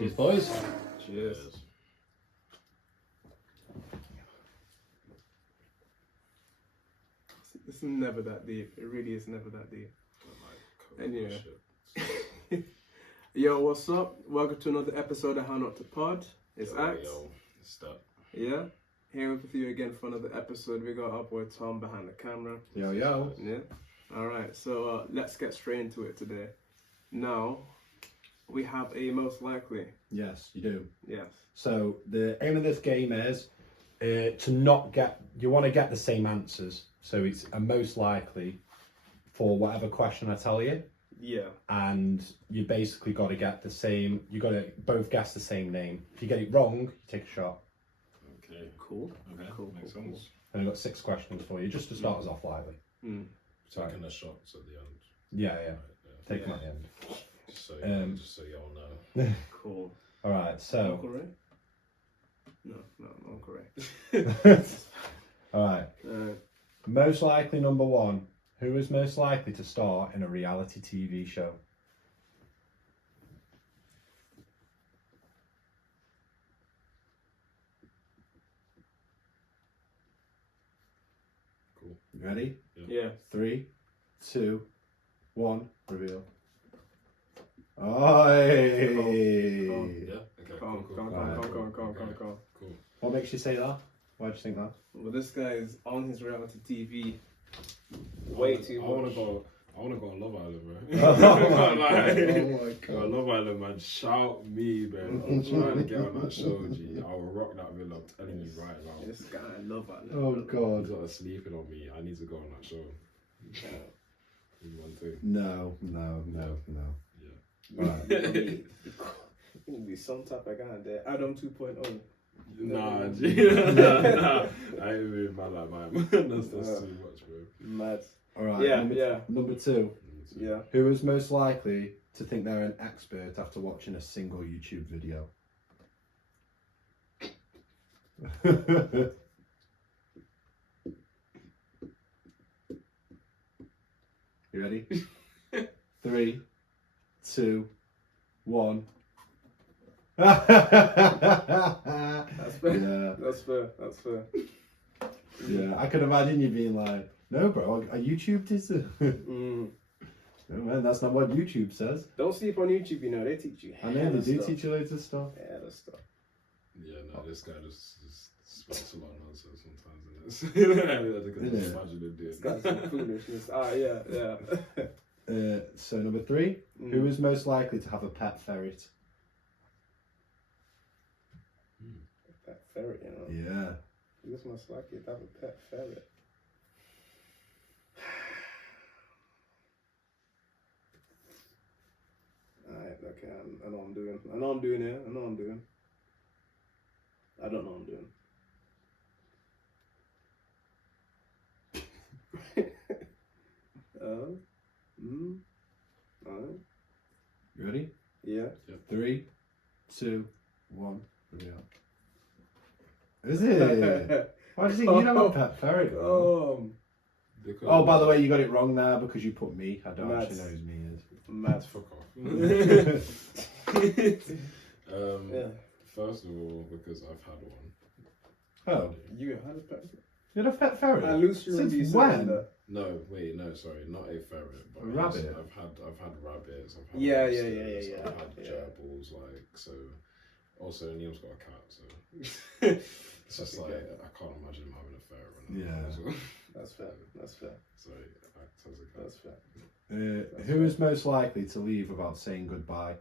Cheers, boys. Cheers. It's never that deep. It really is never that deep. Anyway. Yo, what's up? Welcome to another episode of Hntp Pod. It's Axe. It's that. Yeah. Here with you again for another episode. We got our boy Tom behind the camera. Yo, yo. Yeah. Alright, so let's get straight into it today. Now, we have a most likely. Yes, you do. Yes. So the aim of this game is to not get, you want to get the same answers. So it's a most likely for whatever question I tell you. Yeah. And you basically got to get the same, you got to both guess the same name. If you get it wrong, you take a shot. Okay. Cool. Okay. Cool. Makes Cool. sense. And I've got 6 questions for you, just to start us off lively. Mm. Sorry. Taking the shots at the end. Yeah. Right, Take them Yeah. at the end. Just so y'all know. Cool. All right, so. Uncle Ray? No, Uncle Ray. All right. Most likely number 1. Who is most likely to star in a reality TV show? Cool. You ready? Yeah. 3, 2, 1, reveal. Oi! Yeah. Okay. Come Cool. Okay. on. Cool. What makes you say that? Why do you think that? Well, this guy is on his reality TV way too much. I wanna go on Love Island, bro. Oh my god. Love Island, man. Shout me, man. I'm trying to get on that show, G. I will rock that villa. I'm telling you right now. This guy, I love that. Oh He's god. not sleeping on me. I need to go on that show. One thing. No. Yeah. Right. There's gonna be some type of guy there. Adam 2.0. Nah, G. Nah. I ain't really mad like mine. That's too much, bro. Mad. Alright. Yeah. Number 2. Yeah. Who is most likely to think they're an expert after watching a single YouTube video? You ready? 3, 2, 1. That's fair. Yeah. That's fair. Yeah, I could imagine you being like, no, bro, I YouTubed this. No, man, that's not what YouTube says. Don't sleep on YouTube, you know, they teach you. I know, they do stuff. teach you loads of stuff. Yeah, that's stuff. Yeah, no, this guy just speaks a lot of nonsense sometimes, innit? I can just imagine him doing This guy's some foolishness. Yeah. So number 3, who is most likely to have a pet ferret? Pet ferret, you know. Yeah. Who's most likely to have a pet ferret? Alright, okay, I know what I'm doing. I know what I'm doing here. I don't know what I'm doing. Alright. You ready? Yeah. 3, 2, 1. Reveal. Is it? Why does he need a pet ferret? Oh, by the way, you got it wrong there because you put me. I don't Mad. actually know who me is. mad. Fuck off. Yeah. First of all, because I've had one. Oh, You had a pet? you had a pet ferret? I loosely remember you Since saying when? that. No, wait, no, sorry, not a ferret, but A rabbit? I've had rabbits. I've had Yeah. hamsters, I've had Yeah. gerbils, like so. Also, Neil's got a cat, so it's just like I can't imagine him having a ferret. Yeah. So, That's fair. so act as a cat. That's fair. Who is most likely to leave without saying goodbye?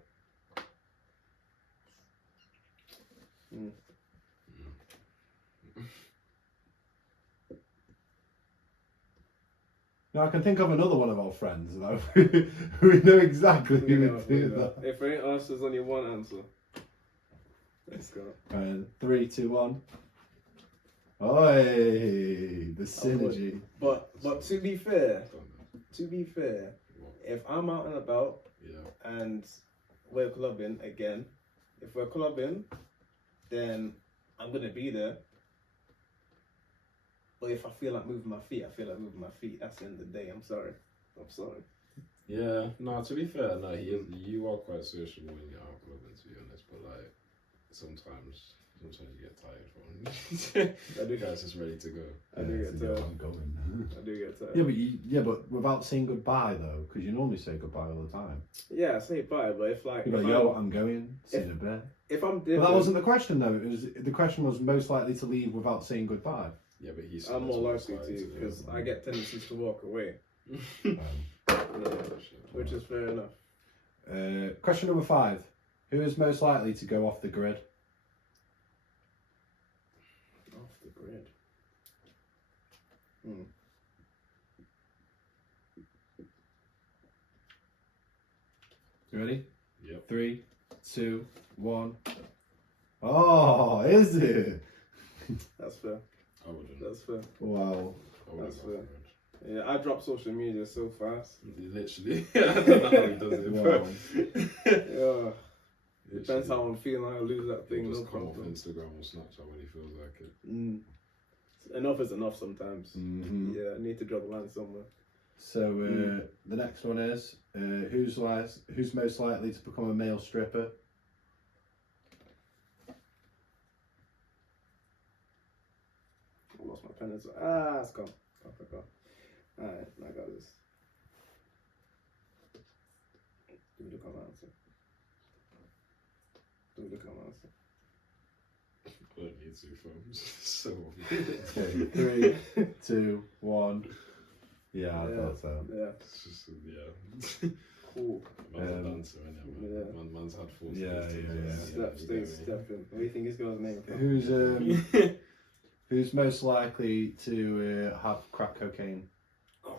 Now I can think of another one of our friends though, who know exactly who would do that. If any answers, only one answer. Let's go. 3, 2, 1. Oi, the synergy. But to be fair, if I'm out and about and we're clubbing again, if we're clubbing, then I'm gonna be there. But if I feel like moving my feet, I feel like moving my feet. That's the end of the day. I'm sorry. Yeah, no, to be fair, no, you are quite sociable when you're out clubbing, to be honest, but like, sometimes you get tired from I do guys just ready to go. I do get tired. I'm going. I do get tired. But without saying goodbye though, because you normally say goodbye all the time. Yeah, I say bye, but if like, You're like, yo, I'm going. See you in a bit. if I'm But different, that wasn't the question though. The question was most likely to leave without saying goodbye. Yeah, but he's. I'm more likely to because I get tendencies to walk away. Yeah, which is fair enough. Question number 5: who is most likely to go off the grid? Off the grid. You ready? Yep. 3, 2, 1. Oh, is it? That's fair. I wouldn't. That's fair. Wow. That's fair. Yeah, I drop social media so fast. Literally. I don't know how he does it, bro. Yeah. Depends how I'm feeling. I lose that thing. He'll No just come off problem. Instagram or Snapchat when he feels like it. Enough is enough sometimes. Mm-hmm. Yeah, I need to drop a line somewhere. So the next one is who's most likely to become a male stripper? I lost my pen. It's gone. Alright, I got this. Do we look on answer? I don't need 2 phones. So. Okay, 3, 2, 1. Yeah, I thought so. Yeah. It's just, Cool. Man's a dancer, innit, man? Yeah. Man's had 4 Step in. What do you think his girl's name is? Who's most likely to have crack cocaine?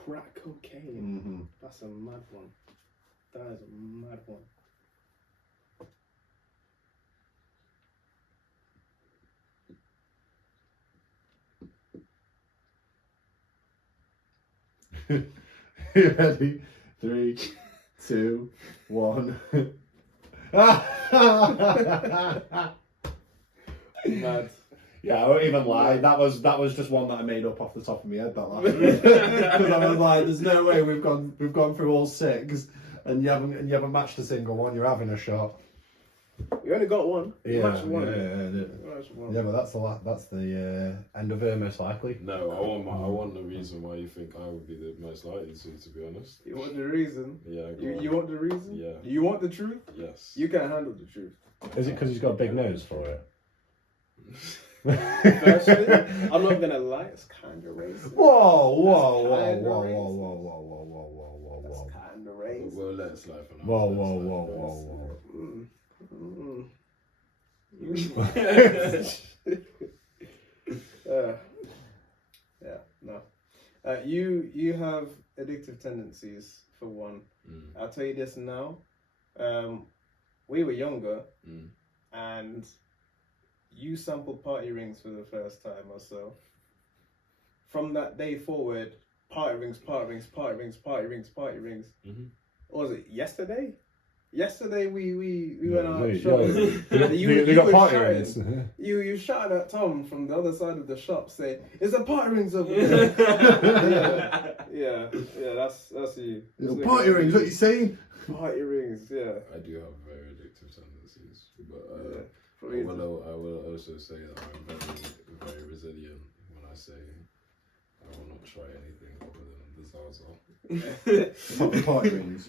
Crack cocaine. Mm-hmm. That's a mad one. That is a mad one. Ready? 3, 2, 1. Mad. Yeah, I won't even lie. That was just one that I made up off the top of my head. That last because I was like, "There's no way we've gone through all 6, and you haven't matched a single one. You're having a shot." You only got one. You matched one. Yeah, but that's the end of her most likely. No, I want the reason why you think I would be the most likely to be honest. You want the reason? Yeah. You want the reason? Yeah. Do you want the truth? Yes. You can't handle the truth. Is it because he's got a big nose for it? Firstly, I'm not gonna lie, it's kind of racist. Whoa! That's kind of racist. We'll let it slide for now. Whoa! Yeah, no. You have addictive tendencies for one. I'll tell you this now. We were younger, and you sampled party rings for the first time or so. From that day forward, party rings. What was it, yesterday? Yesterday we went out shopping. They got party rings. You shouted at Tom from the other side of the shop saying, "Is there party rings over there?" yeah, that's you. Party rings, what you saying? Party rings, yeah. I do have very addictive tendencies, but I will also say that I'm very, very resilient when I say I will not try anything other than the Zaza. Party rings.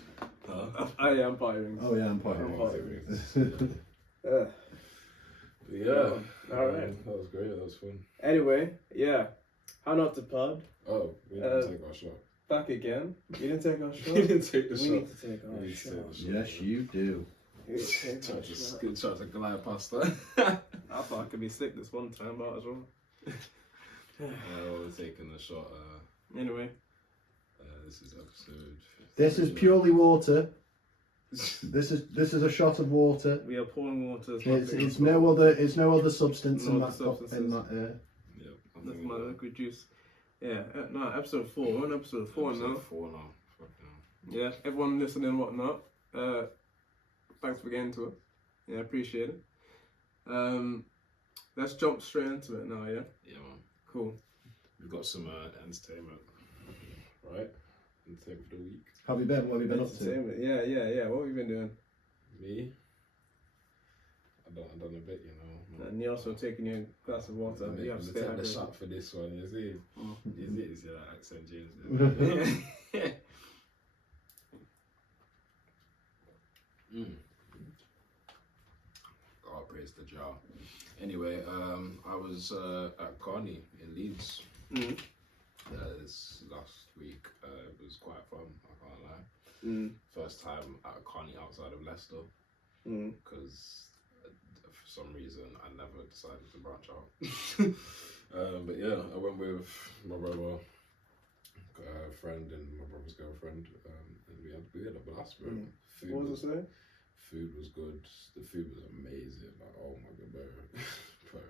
I am party rings. Oh yeah, I'm party rings. Yeah. All right. That was great. That was fun. Anyway, yeah. How not to pod? Oh, we didn't take our shot. Back again. You didn't take our shot? We didn't take the We shot. need to take our shot. Yes, you do. Tried to glide past that. I thought I could be sick this one time, but as well. We're taking the shot. Anyway. This is episode. This is purely water. This is a shot of water. We are pouring water. It's no other substance in that. Yep. That's my liquid juice. Yeah. No, episode 4. We're on episode 4 now. 4 now. Fucking Yeah. Everyone listening and whatnot. Thanks for getting to it. Yeah, appreciate it. Let's jump straight into it now. Yeah. Yeah, man. Cool. We've got some entertainment, right? entertainment for the week. Have you been? What have you been up to? Yeah. What have you been doing? Me? I've done a bit, you know. And you're also taking your glass of water. I'm You have to stay taking the hydrated. shot for this one, you see? You see that accent change there? God praise the jar. Anyway, I was at Carney in Leeds this last week. It was quite fun, I can't lie. First time at a Carney outside of Leicester, because for some reason I never decided to branch out. But yeah, I went with my brother, friend, and my brother's girlfriend, and we had a blast, bro. What was it saying? Food was good. The food was amazing. Like, oh my god, bro. Bro.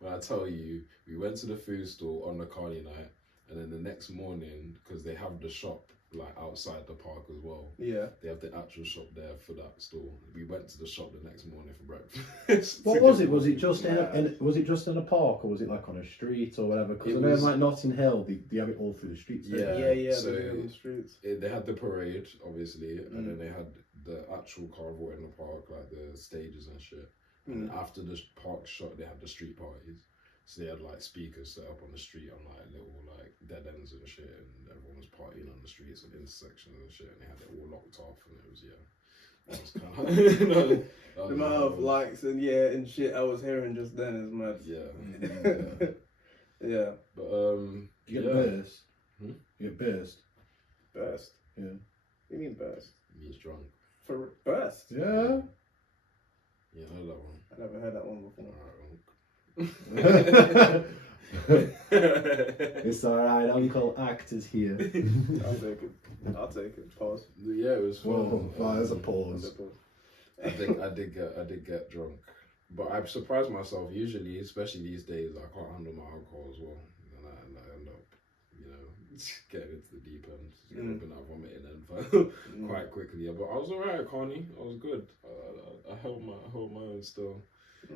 When I tell you, we went to the food store on the Carney night, and then the next morning, because they have the shop like outside the park as well. Yeah. They have the actual shop there for that store. We went to the shop the next morning for breakfast. What was it? Was it just in a park, or was it like on a street or whatever? Because I know like Notting Hill, they have it all through the streets. Yeah. So they on the streets. they had the parade, obviously, and then they had the actual carnival in the park, like the stages and shit. And after the park shot, they had the street parties. So they had like speakers set up on the street on like little like dead ends and shit, and everyone was partying on the streets and intersections and shit, and they had it all locked off, and it was that was kind of the amount of likes and shit I was hearing just then is mad. Yeah. But you get burst. You get burst. Burst. Yeah. What do you mean burst? Means drunk. For burst. Yeah. Yeah, I heard that one. I never heard that one before. It's alright, Uncle Act is here. I'll take it. Pause. Yeah, it was fun. Whoa, there's a pause. I did get drunk, but I surprised myself. Usually, especially these days, I can't handle my alcohol as well, and I end up, getting into the deep end, ripping out, vomiting, and quite quickly. But I was alright at Carney. I was good. I held my own still. I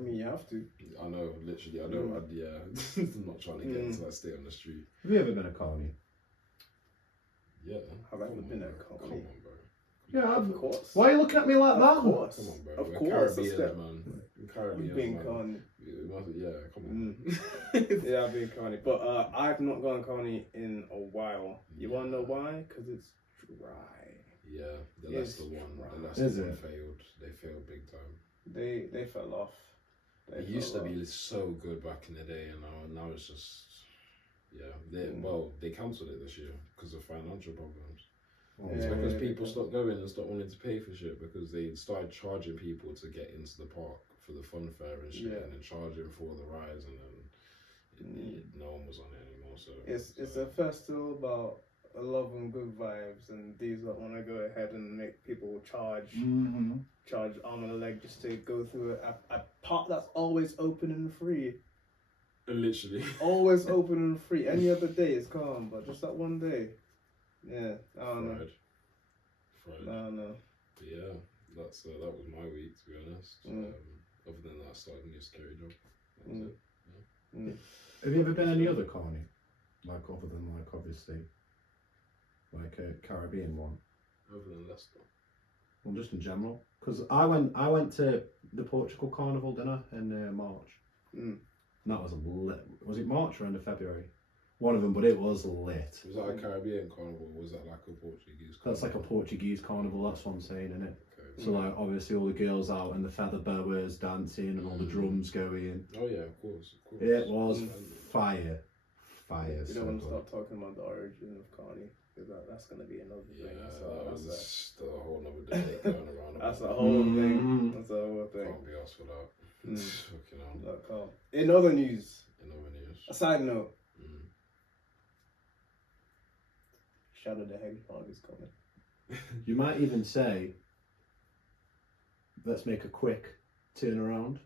mean, you have to. I know, literally. I know. I'm not trying to get into that state on the street. Have you ever been a Carney? Yeah. Have I ever been at Carney? Come on, bro. Yeah, of course. Why are you looking at me like that? Of course. Come on, bro. Of We're course. Caribbean, man. Caribbean, We've been man. Carney. Yeah, come on. Yeah, I've been Carney. But I've not gone Carney in a while. You want to know why? Because it's dry. Yeah, the Leicester one. The Is Leicester it? one failed. They failed big time. They fell off. It used to be so good back in the day, and now it's just, they cancelled it this year because of financial problems. It's because people stopped going and stopped wanting to pay for shit because they started charging people to get into the park for the fun fair and shit, and then charging for the rides, and then no one was on it anymore. So it's a festival about love and good vibes, and these that want to go ahead and make people charge arm and a leg just to go through a park that's always open and free. literally Always open and free. Any other day it's calm, but just that one day. Yeah, I don't know. Fried. I don't know. But yeah, that was my week, to be honest. Other than that, I started a new scary job. That was it. Have you ever been any other Carney? Like, other than, like, obviously, like a Caribbean one? Other than Leicester? Well, just in general. Because I went to the Portugal Carnival dinner in March. And that was lit. Was it March or end of February? One of them, but it was lit. Was that a Caribbean carnival, or was that like a Portuguese carnival? That's like a Portuguese carnival, that's what I'm saying, innit? Okay. So, like, obviously all the girls out and the feather boas dancing and all the drums going. Oh yeah, of course. It was fire. Fire. You don't want to start talking about the origin of Carney, because that's going to be another thing. That's a whole other debate going around. That's a whole thing. That's a whole thing. Can't be asked for that. Fucking hell. In other news, a side note. Shadow the Hedgehog is coming. You might even say, let's make a quick turnaround.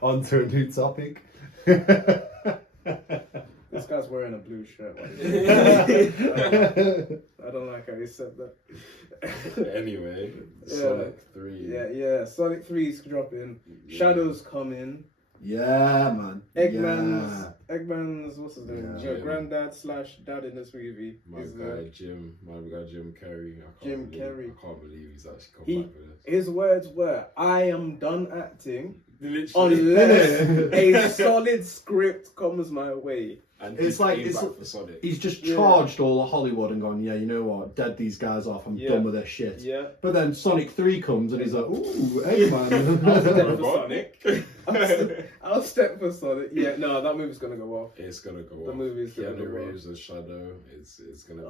On to a new topic. This guy's wearing a blue shirt. I don't like how he said that. Anyway, Sonic 3. Yeah, Sonic 3 is dropping. Shadow's coming. Yeah, man. Eggman's, what's his name? Yeah. Granddad / dad in this movie. My guy Jim Carrey. Jim Carrey. I can't believe he's actually come back for this. His words were, "I am done acting Literally. unless a solid script comes my way." And It's like he's just charged all of Hollywood and gone, yeah, you know what, dead these guys off. I'm done with their shit. Yeah. But then Sonic 3 comes and he's like, ooh, Eggman. I'll step for Sonic. Yeah, no, that movie's gonna go off. It's gonna go off. The movie's gonna go off. Keanu Reeves as Shadow. It's gonna be.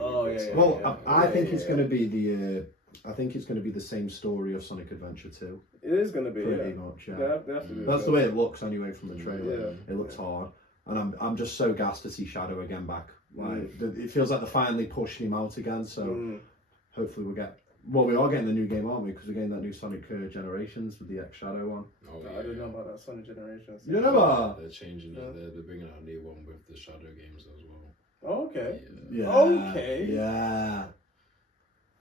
Well, I think it's gonna be the. I think it's going to be the same story of Sonic Adventure 2. It is going to be, pretty much. Yeah. That's the way it looks anyway from the trailer. Yeah. It looks hard, and I'm just so gassed to see Shadow again back. Like it feels like they're finally pushing him out again. So hopefully we are getting the new game, aren't we? Because we're getting that new Sonic Generations with the X Shadow one. Oh, yeah, I didn't know about that Sonic Generations. You know about? They're changing it. They're bringing out a new one with the Shadow games as well. Oh, okay. Yeah. Okay. Yeah.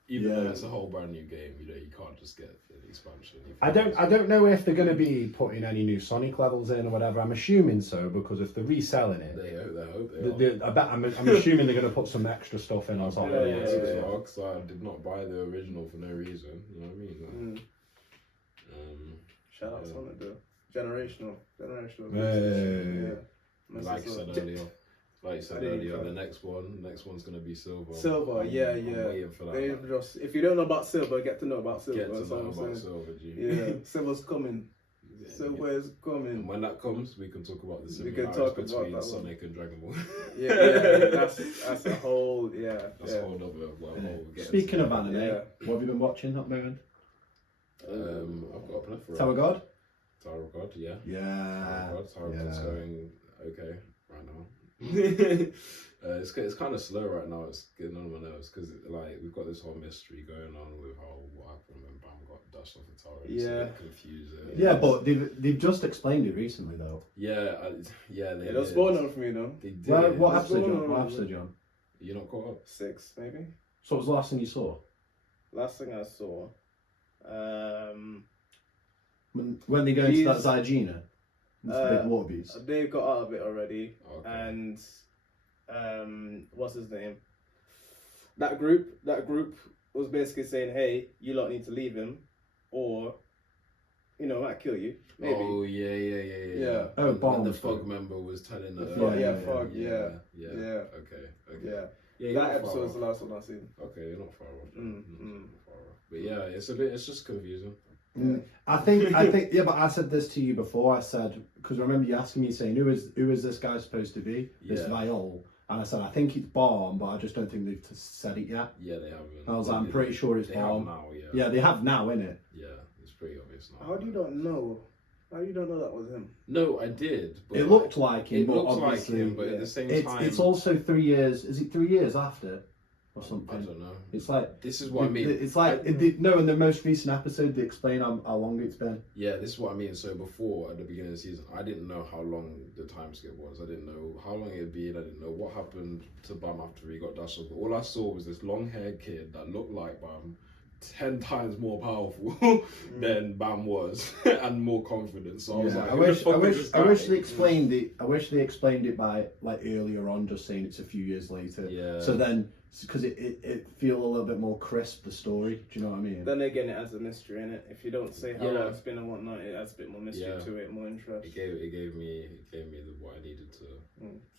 Even though it's a whole brand new game, you can't just get an expansion. I don't know if they're going to be putting any new Sonic levels in or whatever. I'm assuming so, because if they're reselling it, they hope they are. I'm assuming they're going to put some extra stuff in on top of it. Because I did not buy the original for no reason. You know what I mean? Shout out Sonic though. Generational. Like you said earlier, the next one's gonna be Silver. Silver, I'm waiting for that. If you don't know about Silver, get to know about Silver. Get to know about Silver, G. Yeah, Silver's coming. Silver is coming. And when that comes, we can talk about the similarities between Sonic and Dragon Ball. That's a whole, That's a whole other. Speaking of anime, what have you been watching at the moment? I've got a plethora. Tower God, yeah. Yeah. Tower God's going okay right now. It's kind of slow right now. It's getting on my nerves because we've got this whole mystery going on with what happened when Bam got dashed off the tower. It's a bit confusing. Yeah, but they've just explained it recently though. They don't spoil it for me though. They did. Well, what episode, John? You're not caught up? 6 maybe. So what was the last thing you saw? Last thing I saw, when they go into that Zygena. Big water beast. They got out of it already, okay. And what's his name? That group was basically saying, "Hey, you lot need to leave him, or I might kill you." Maybe. Oh yeah. Oh, Bond. And the Fog member was telling her. Fog. Yeah. Okay. Yeah, that episode was the last one I seen. Okay, you're not far off. But yeah, it's just confusing. I think, but I said this to you before. I said, because I remember you asking me saying, who is this guy supposed to be? This Viol. And I said, I think it's Balm, but I just don't think they've said it yet. Yeah, they haven't. I was like, I'm pretty sure it's Balm. Now, yeah, they have now, innit? Yeah, it's pretty obvious now. How do you not know? How do you not know that was him? No, I did. But it looked like him, but obviously, but at the same time, it's also 3 years. Is it 3 years after? Or something. I don't know. It's like this is what I mean. It's like in the most recent episode they explain how long it's been. Yeah, this is what I mean. So before at the beginning of the season, I didn't know how long the time skip was. I didn't know how long it'd be. I didn't know what happened to Bam after he got dashed off. All I saw was this long-haired kid that looked like Bam, 10 times more powerful than Bam was, and more confident. So I was like, I wish they explained it. I wish they explained it by earlier on, just saying it's a few years later. Yeah. So then, because it feel a little bit more crisp, the story. Do you know what I mean? Then again, it has a mystery in it. If you don't say how long it's been and whatnot, it adds a bit more mystery to it, more interest. It gave me what I needed to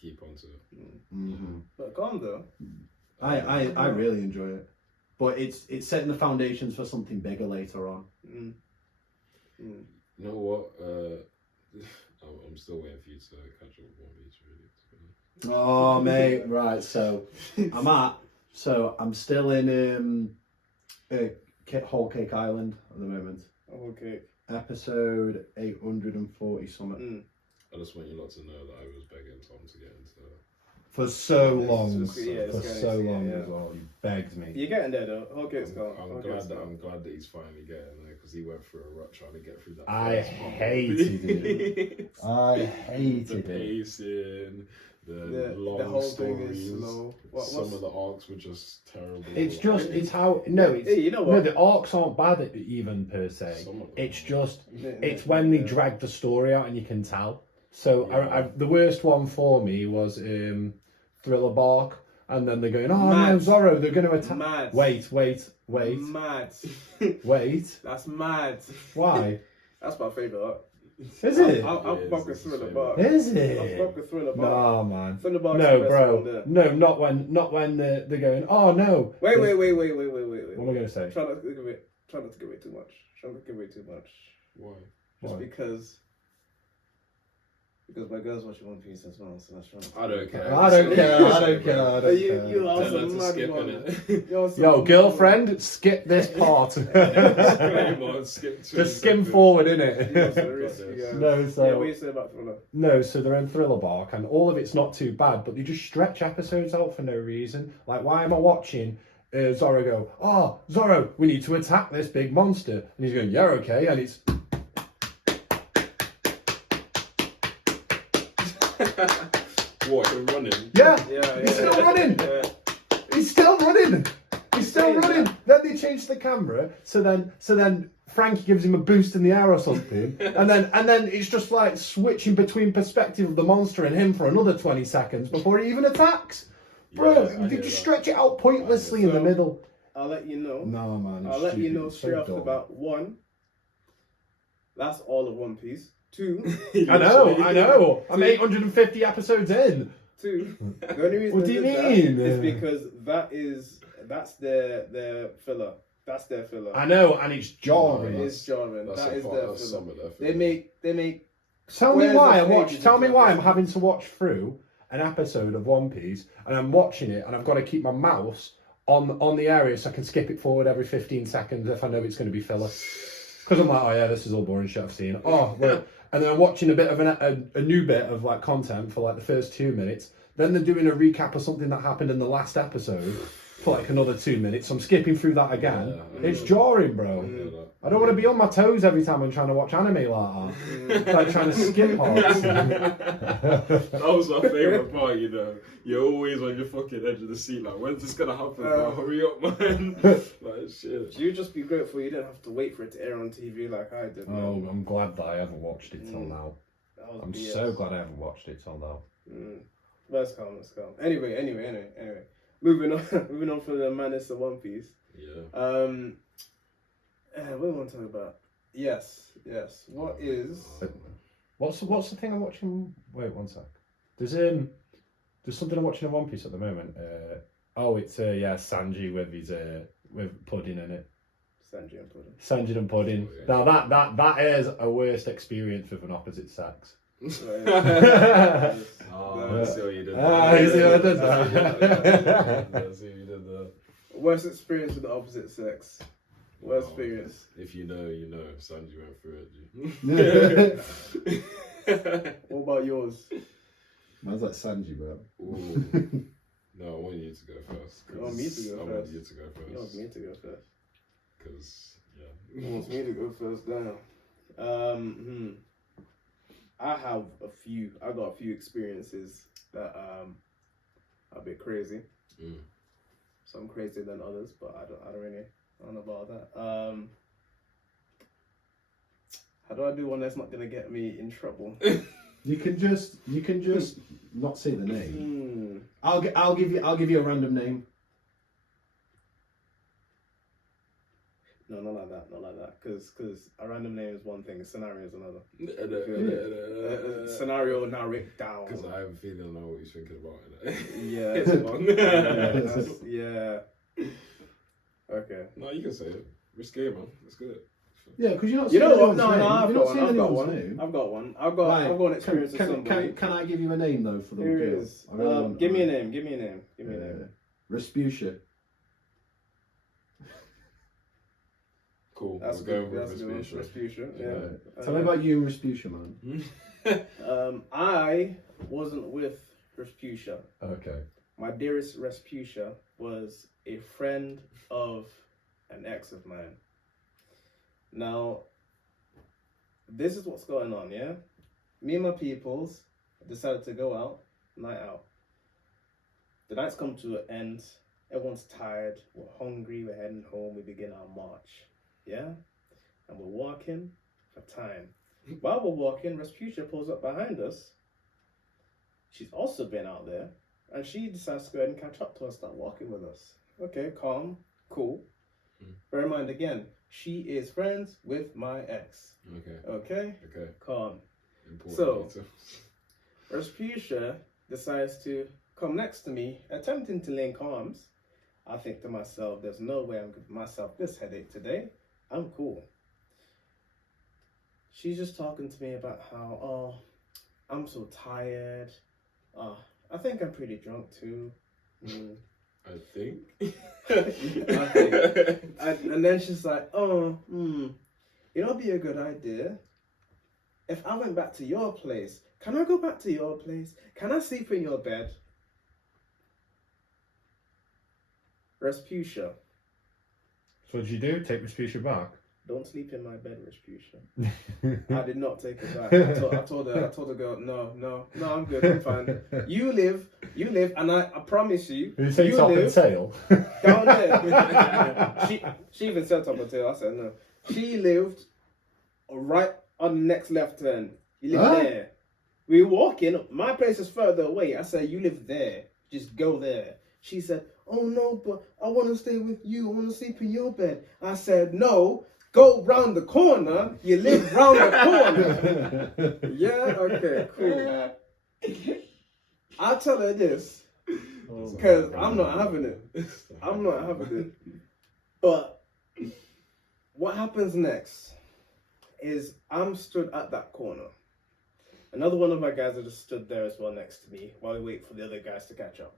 keep on to. But calm though. I really enjoy it. But it's setting the foundations for something bigger later on. You know what? I'm still waiting for you to catch up with One Piece, really. Oh, mate, right. So I'm still in Whole Cake Island at the moment. Okay. Episode 840 something. I just want you lot to know that I was begging Tom to get into for so long. long as well. He begged me. You're getting there though. I'm glad that he's finally getting there because he went through a rut trying to get through that. I hated it. I hated the pacing, The long the whole stories. thing is slow. Some of the arcs were just terrible. It's how no, it's Hey, you know what? no, the arcs aren't bad even per se. It's just it's when they drag the story out and you can tell. So the worst one for me was Thriller Bark, and then they're going, oh mad. no, Zorro, they're going to attack. Mad. Wait. Mad. Wait. That's mad. Why? That's my favourite arc. Is it? I'll fuck with Thriller Bark. Is I'll it? fuck with Thriller Bark. Nah, man. Thriller Bark's No, the best bro. one there. No, not when they're going, oh no. Wait. What What am I going to say? Try not to give away too much. Try not to give away too much. Why? Just Why? because my girl's watching One Piece as well, so that's right. I don't care. I don't care. You are Tell her some to mad skip one. it. You're some Yo, mad girlfriend, skip this part. Just skim forward, innit? one. You're so risky, guys. No, so- Yeah, what do you say about Thriller? No, so they're in Thriller Bark, and all of it's not too bad, but they just stretch episodes out for no reason. Like, why am I watching Zorro go, oh, Zorro, we need to attack this big monster? And he's going, yeah, okay, and it's... What, you're running? Yeah, Yeah, he's still running. Yeah. He's still running. He's still Saying running. that. Then they change the camera, so then Frankie gives him a boost in the air or something, and then it's just like switching between perspective of the monster and him for another 20 seconds before he even attacks. Bro, Yeah, I they hear just that. stretch it out pointlessly in the So- middle. I'll let you know. No, man. I'll let you know straight off the bat. 1, that's all of One Piece. 2, I know. I'm 850 episodes in. 2. The only reason What I do you did that mean? is because that's their filler. That's their filler. I know, and it's jarring. It is jarring. That's That a is part their of filler. some of their They make. Tell me Squares why of I watch. pages Tell of me why I'm episodes. having to watch through an episode of One Piece, and I'm watching it, and I've got to keep my mouse on the area so I can skip it forward every 15 seconds if I know it's going to be filler. Because I'm like, oh yeah, this is all boring shit I've seen. Oh, wait. And then I'm watching a bit of a new bit of like content for like the first 2 minutes. Then they're doing a recap of something that happened in the last episode for like another 2 minutes. So I'm skipping through that again. Yeah. It's jarring, bro. I don't want to be on my toes every time I'm trying to watch anime like that. Like trying to skip parts. That was my favourite part, you know. You're always on your fucking edge of the seat, like, when's this gonna happen? Like, hurry up, man. Like, shit. You'd just be grateful you didn't have to wait for it to air on TV like I did. Man. Oh, I'm glad that I haven't watched it till now. That was I'm BS. so glad I haven't watched it till now. Let's calm. Anyway. Moving on from the madness of One Piece. Yeah. What do we want to talk about? Yes. What is? What's the thing I'm watching? Wait, one sec. There's something I'm watching in One Piece at the moment. It's Sanji with his with pudding in it. Sanji and Pudding. Sanji and pudding. Now that is a worst experience with an opposite sex. Oh, I see what you did there. Ah, you see what I did there? I see what you did there. Worst experience with the opposite sex. Worst experience. If you know, you know. Sanji went through it. What about yours? Mine's like Sanji, bro. Ooh. No, I want you to go first. You want me to go I first? want you to go first. You want me to go first? Because, yeah. He wants me to go first down. I have a few. I got a few experiences that are a bit crazy. Some crazier than others, but I don't know about that. How do I do one that's not gonna get me in trouble? You can just not say the name. I'll give you a random name. No, not like that. Because a random name is one thing, a scenario is another. Scenario narrate down. Because I have a feeling I know what you're thinking about. Yeah. It's fun. Yeah. Okay. No, you can say it. Risque, man. Let's get it. Yeah, because you're not. You know what? anyone's No, name. I've You're got not saying one. anyone's I've got one. name. I've got an experience with somebody. Can I give you a name though for the Here it girl? is. I really want Give me a that. name. Give me a name. Respucia. Cool. That's We're good. going That's with good. Vespuccia. Respucia. Yeah. Tell me about you and Respucia, man. I wasn't with Respucia. Okay. My dearest Respucia was a friend of an ex of mine. Now, this is what's going on, yeah? Me and my peoples decided to go out. night out. The night's come to an end. Everyone's tired. We're hungry. We're heading home. We begin our march. Yeah? And we're walking for time. While we're walking, Rasputia pulls up behind us. She's also been out there. And she decides to go ahead and catch up to us, start walking with us. Okay, calm, cool. Bear in mind, again, she is friends with my ex. Okay? Calm. Important So, details. Rasputia decides to come next to me, attempting to link arms. I think to myself, there's no way I'm giving myself this headache today. I'm cool. She's just talking to me about how, I'm so tired. I think I'm pretty drunk too. I think. And then she's like, it'd be a good idea if I went back to your place. Can I go back to your place? Can I sleep in your bed? Rasputia. So what did you do? Take Rasputia back? Don't sleep in my bed, Rasputia. I did not take her back. I told the girl, no, I'm good, I'm fine. You live, and I promise you, Did you say top and tail? down there. She even said top and tail. I said no. She lived right on the next left turn. You live there. We were walking. My place is further away. I said, you live there. Just go there. She said, oh no, but I want to stay with you. I want to sleep in your bed. I said, no. Go round the corner. You live round the corner. Yeah? Okay, cool. I'll tell her this. Because I'm not having it. I'm not having it. But what happens next is I'm stood at that corner. Another one of my guys had just stood there as well next to me while we wait for the other guys to catch up.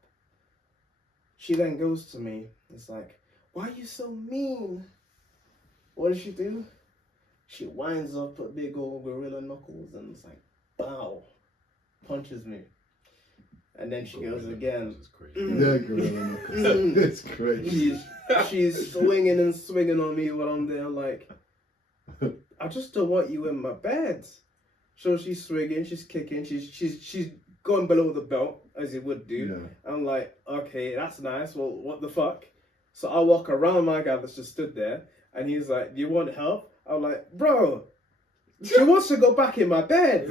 She then goes to me. It's like, why are you so mean? What does she do? She winds up a big old gorilla knuckles and it's like, bow, punches me. And then she goes again. Yeah, gorilla knuckles. It's crazy. She's swinging and swinging on me while I'm there like, I just don't want you in my bed. So she's swinging, she's kicking, she's going below the belt, as you would do. Yeah. I'm like, okay, that's nice. Well, what the fuck? So I walk around my guy that's just stood there. And he's like, do you want help? I'm like, bro, she wants to go back in my bed.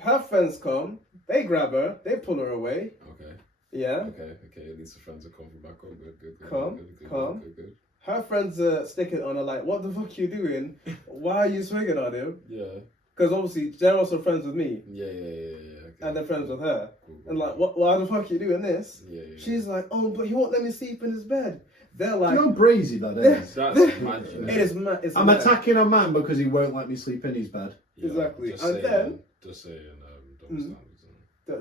Her friends come, they grab her, they pull her away. Okay. Yeah. Okay. At least the friends are coming back on. Good. Her friends are sticking on her like, what the fuck are you doing? Why are you swinging on him? Yeah. Because obviously they're also friends with me. Yeah. Okay. And they're friends with her. Cool. And like, why the fuck are you doing this? Yeah. She's like, oh, but he won't let me sleep in his bed. They're like, you know how brazy that is? That's mad. It is mad. I'm attacking a man because he won't let me sleep in his bed. Yeah, exactly. Just and then saying, double standards.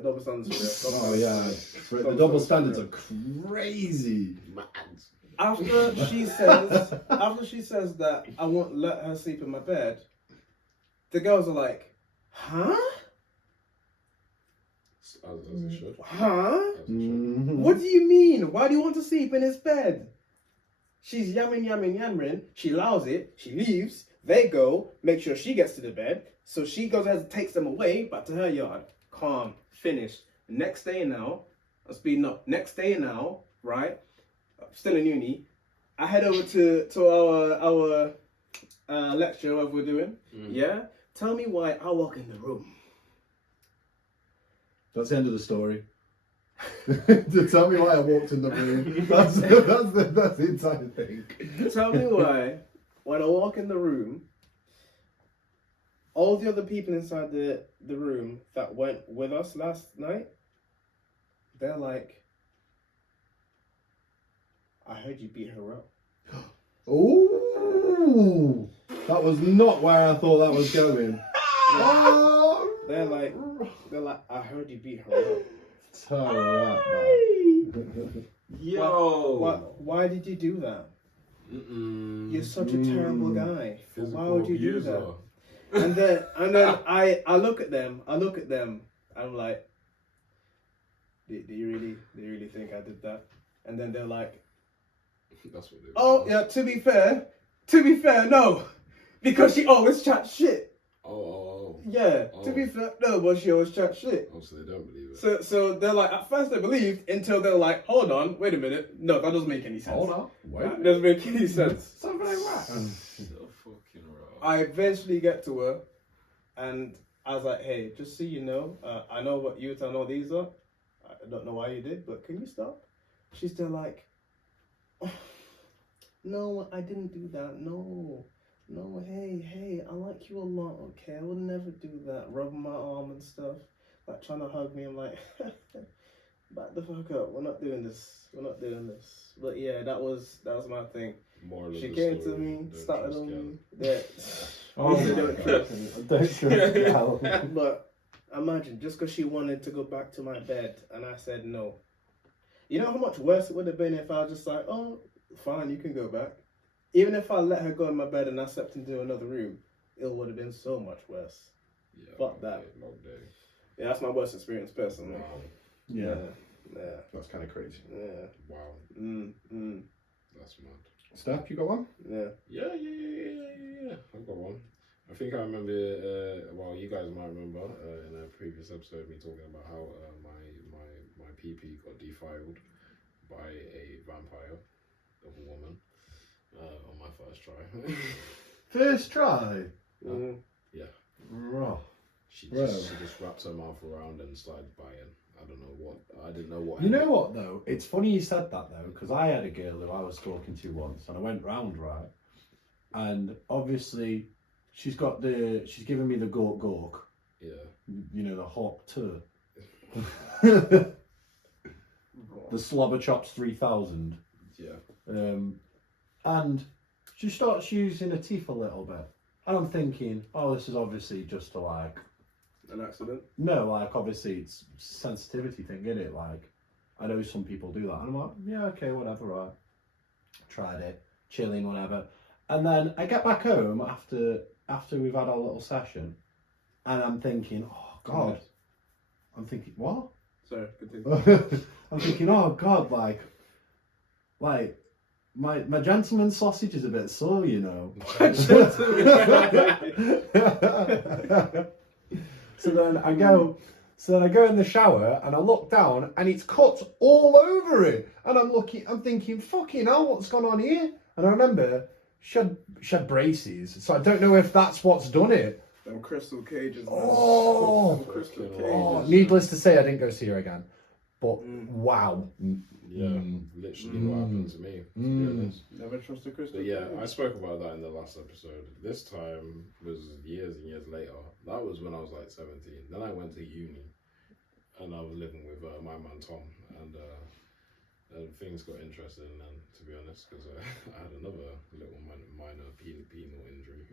Double standards. Oh yeah, the double standards are crazy. After she says that I won't let her sleep in my bed, the girls are like, huh? As it should. Huh? What do you mean? Why do you want to sleep in his bed? She's yammering. She allows it. She leaves. They go. Make sure she gets to the bed. So she goes ahead and takes them away back to her yard. Calm. Finished. Next day now. I'm speeding up. Next day now. Right? Still in uni. I head over to our lecture, whatever we're doing. Yeah? Tell me why I walk in the room. That's the end of the story. Tell me why I walked in the room. That's the entire thing. Tell me why, when I walk in the room, all the other people inside the room that went with us last night, they're like, I heard you beat her up. Ooh, that was not where I thought that was going. They're like, I heard you beat her up. Turn right, man. Yo. Why did you do that? You're such a terrible guy. Why would you do that? And then I look at them. I'm like, do you really think I did that? And then they're like, that's what they oh yeah. To be fair, no, because she always chats shit. Oh. Yeah, to be fair, no, but she always chat shit. Oh, so they don't believe it. So they're like, at first they believed until they're like, hold on, wait a minute. No, that doesn't make any sense. Hold on. Wait. That doesn't make any sense. Something like that. So fucking wrong. I eventually get to her and I was like, hey, just so you know, I know what youth and all these are. I don't know why you did, but can you stop? She's still like, oh, no, I didn't do that. No, hey, I like you a lot, okay? I would never do that. Rubbing my arm and stuff, like trying to hug me. I'm like, back the fuck up. We're not doing this. But yeah, that was my thing. She came to me, started on me. Yeah. Oh, Don't trust. Don't trust. But imagine, just because she wanted to go back to my bed and I said no. You know how much worse it would have been if I was just like, oh, fine, you can go back. Even if I let her go in my bed and I slept into another room, it would have been so much worse. Yeah, fuck that. Long day. Yeah, that's my worst experience personally. Wow. Yeah. Yeah. That's kind of crazy. Yeah. Wow. That's mad. Steph, you got one? Yeah. Yeah. I've got one. I think I remember, well, you guys might remember in a previous episode me talking about how my PP got defiled by a vampire of a woman on my first try. First try? Yeah. Raw. She just wraps her mouth around and slides by in. I didn't know what. You know what though? It's funny you said that though, because I had a girl who I was talking to once, and I went round right, and obviously she's giving me the gork. Yeah. You know, the hot tour. The Slobber Chops 3000. Yeah. And she starts using her teeth a little bit, and I'm thinking, oh, this is obviously just to like. An accident? No, like obviously it's a sensitivity thing, isn't it? Like, I know some people do that. And I'm like, yeah, okay, whatever, right. Tried it, chilling, whatever. And then I get back home after we've had our little session, and I'm thinking, oh God. I'm thinking, what? Sorry, continue. I'm thinking, oh God, like my gentleman's sausage is a bit sore, you know. So then I go in the shower and I look down and it's cut all over it. And I'm thinking, fucking hell, what's gone on here? And I remember she had braces, so I don't know if that's what's done it. Them crystal cages. Oh, crystal cages. Oh, needless to say, I didn't go see her again. But wow. Yeah, literally what happened to me, to be honest. Never trust a crystal. But yeah, I spoke about that in the last episode. This time was years and years later. That was when I was like 17. Then I went to uni and I was living with my man Tom, and things got interesting then, to be honest, because I had another little minor penal injury.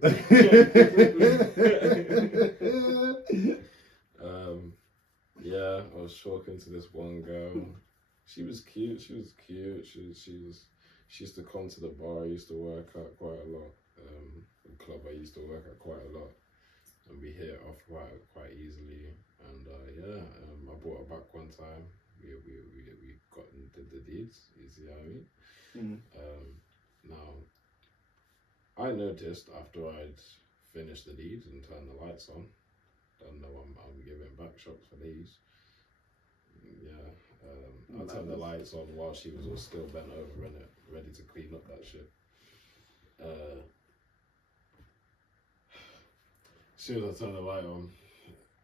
Yeah, I was talking to this one girl. She was cute. She used to come to the bar I used to work at quite a lot. The club I used to work at quite a lot, and we hit it off quite easily. And I brought her back one time. We got and did the deeds. You see what I mean? Now, I noticed after I'd finished the deeds and turned the lights on. Don't know I'm giving back shots for these. Yeah, I turned the lights on while she was all still bent over in it, ready to clean up that shit. As soon as I turned the light on,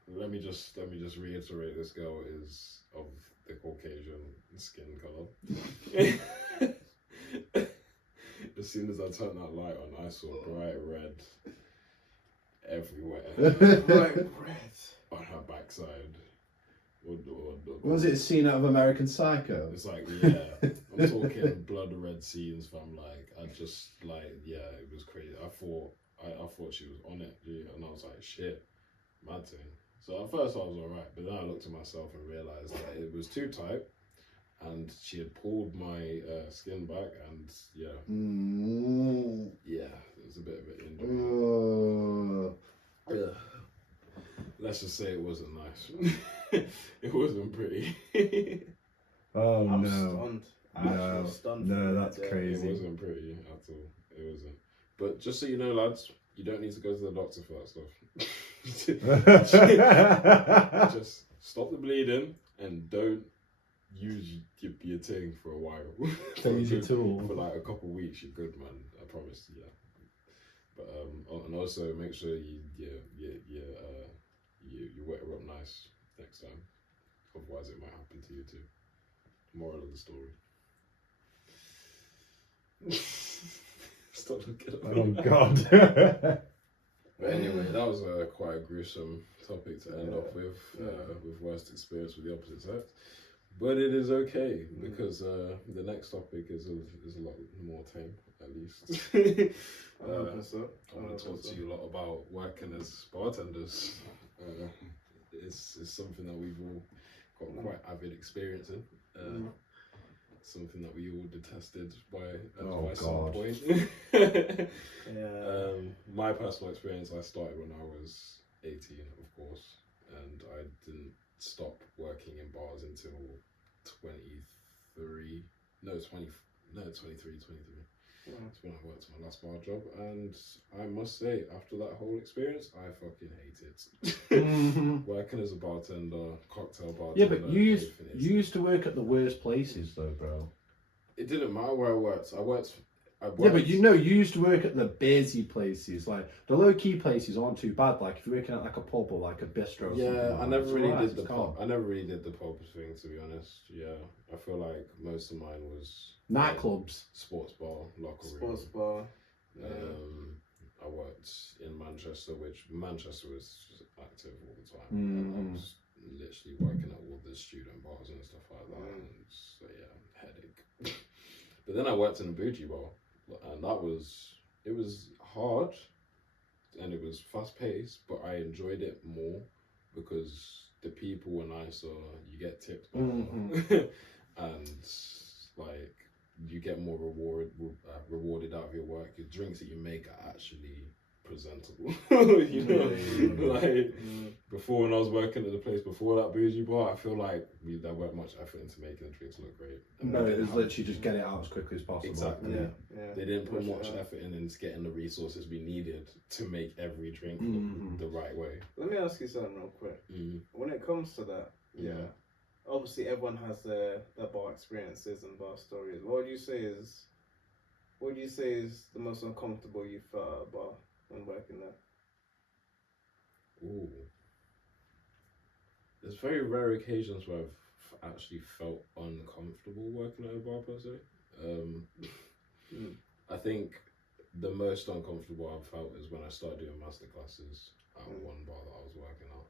let me just reiterate: this girl is of the Caucasian skin color. As soon as I turned that light on, I saw bright red everywhere. Bright red on her backside. Was it a scene out of American Psycho? It's like, yeah, I'm talking blood red scenes from it was crazy. I thought she was on it, and I was like, shit, mad thing. So at first I was alright, but then I looked at myself and realised that it was too tight, and she had pulled my skin back, and yeah, it was a bit of an injury. Let's just say it wasn't nice. It wasn't pretty. Oh I'm no. stunned. Stunned. No, that's crazy. It wasn't pretty at all. It wasn't. But just so you know, lads, you don't need to go to the doctor for that stuff. Just stop the bleeding and don't use your thing for a while. Don't use your tool. For like a couple of weeks, you're good, man. I promise. Yeah. But and also make sure you wet her up nice next time. Otherwise, it might happen to you too. Moral of the story. Stop looking at me. Oh God. But anyway, that was quite a gruesome topic to end off with worst experience with the opposite sex. But it is okay because the next topic is a lot more tame, at least. I want to talk to you a lot about working as bartenders. It's something that we've all got quite avid experience in. Something that we all detested by some point. My personal experience, I started when I was 18, of course, and I didn't stop working in bars until 23. That's when I worked my last bar job, and I must say, after that whole experience, I fucking hate it. Working as a bartender, cocktail bartender. Yeah, but you used to work at the worst places, though, bro. It didn't matter where I worked. Yeah, but you used to work at the busy places. Like, the low-key places aren't too bad. Like, if you're working at, like, a pub or, like, a bistro or something. I never really did the pub. I never really did the pub thing, to be honest. Yeah, I feel like most of mine was... Nightclubs. Sports bar, locker room. Sports bar. I worked in Manchester, which Manchester was active all the time. Mm. I was literally working at all the student bars and stuff like that. And so, yeah, headache. But then I worked in a bougie bar. And it was hard and it was fast paced, but I enjoyed it more because the people were nicer, you get tips better, and like you get more rewarded out of your work. The drinks that you make are actually presentable. You know, like before when I was working at the place before that bougie bar, I feel like there weren't much effort into making the drinks look great. And no, it was literally just get it out as quickly as possible. Exactly. Yeah. They didn't put much effort into getting the resources we needed to make every drink the right way. Let me ask you something real quick. When it comes to that, obviously everyone has their bar experiences and bar stories. What would you say is the most uncomfortable you felt at a bar when working there? Ooh. There's very rare occasions where I've actually felt uncomfortable working at a bar per se. I think the most uncomfortable I've felt is when I started doing masterclasses at one bar that I was working at.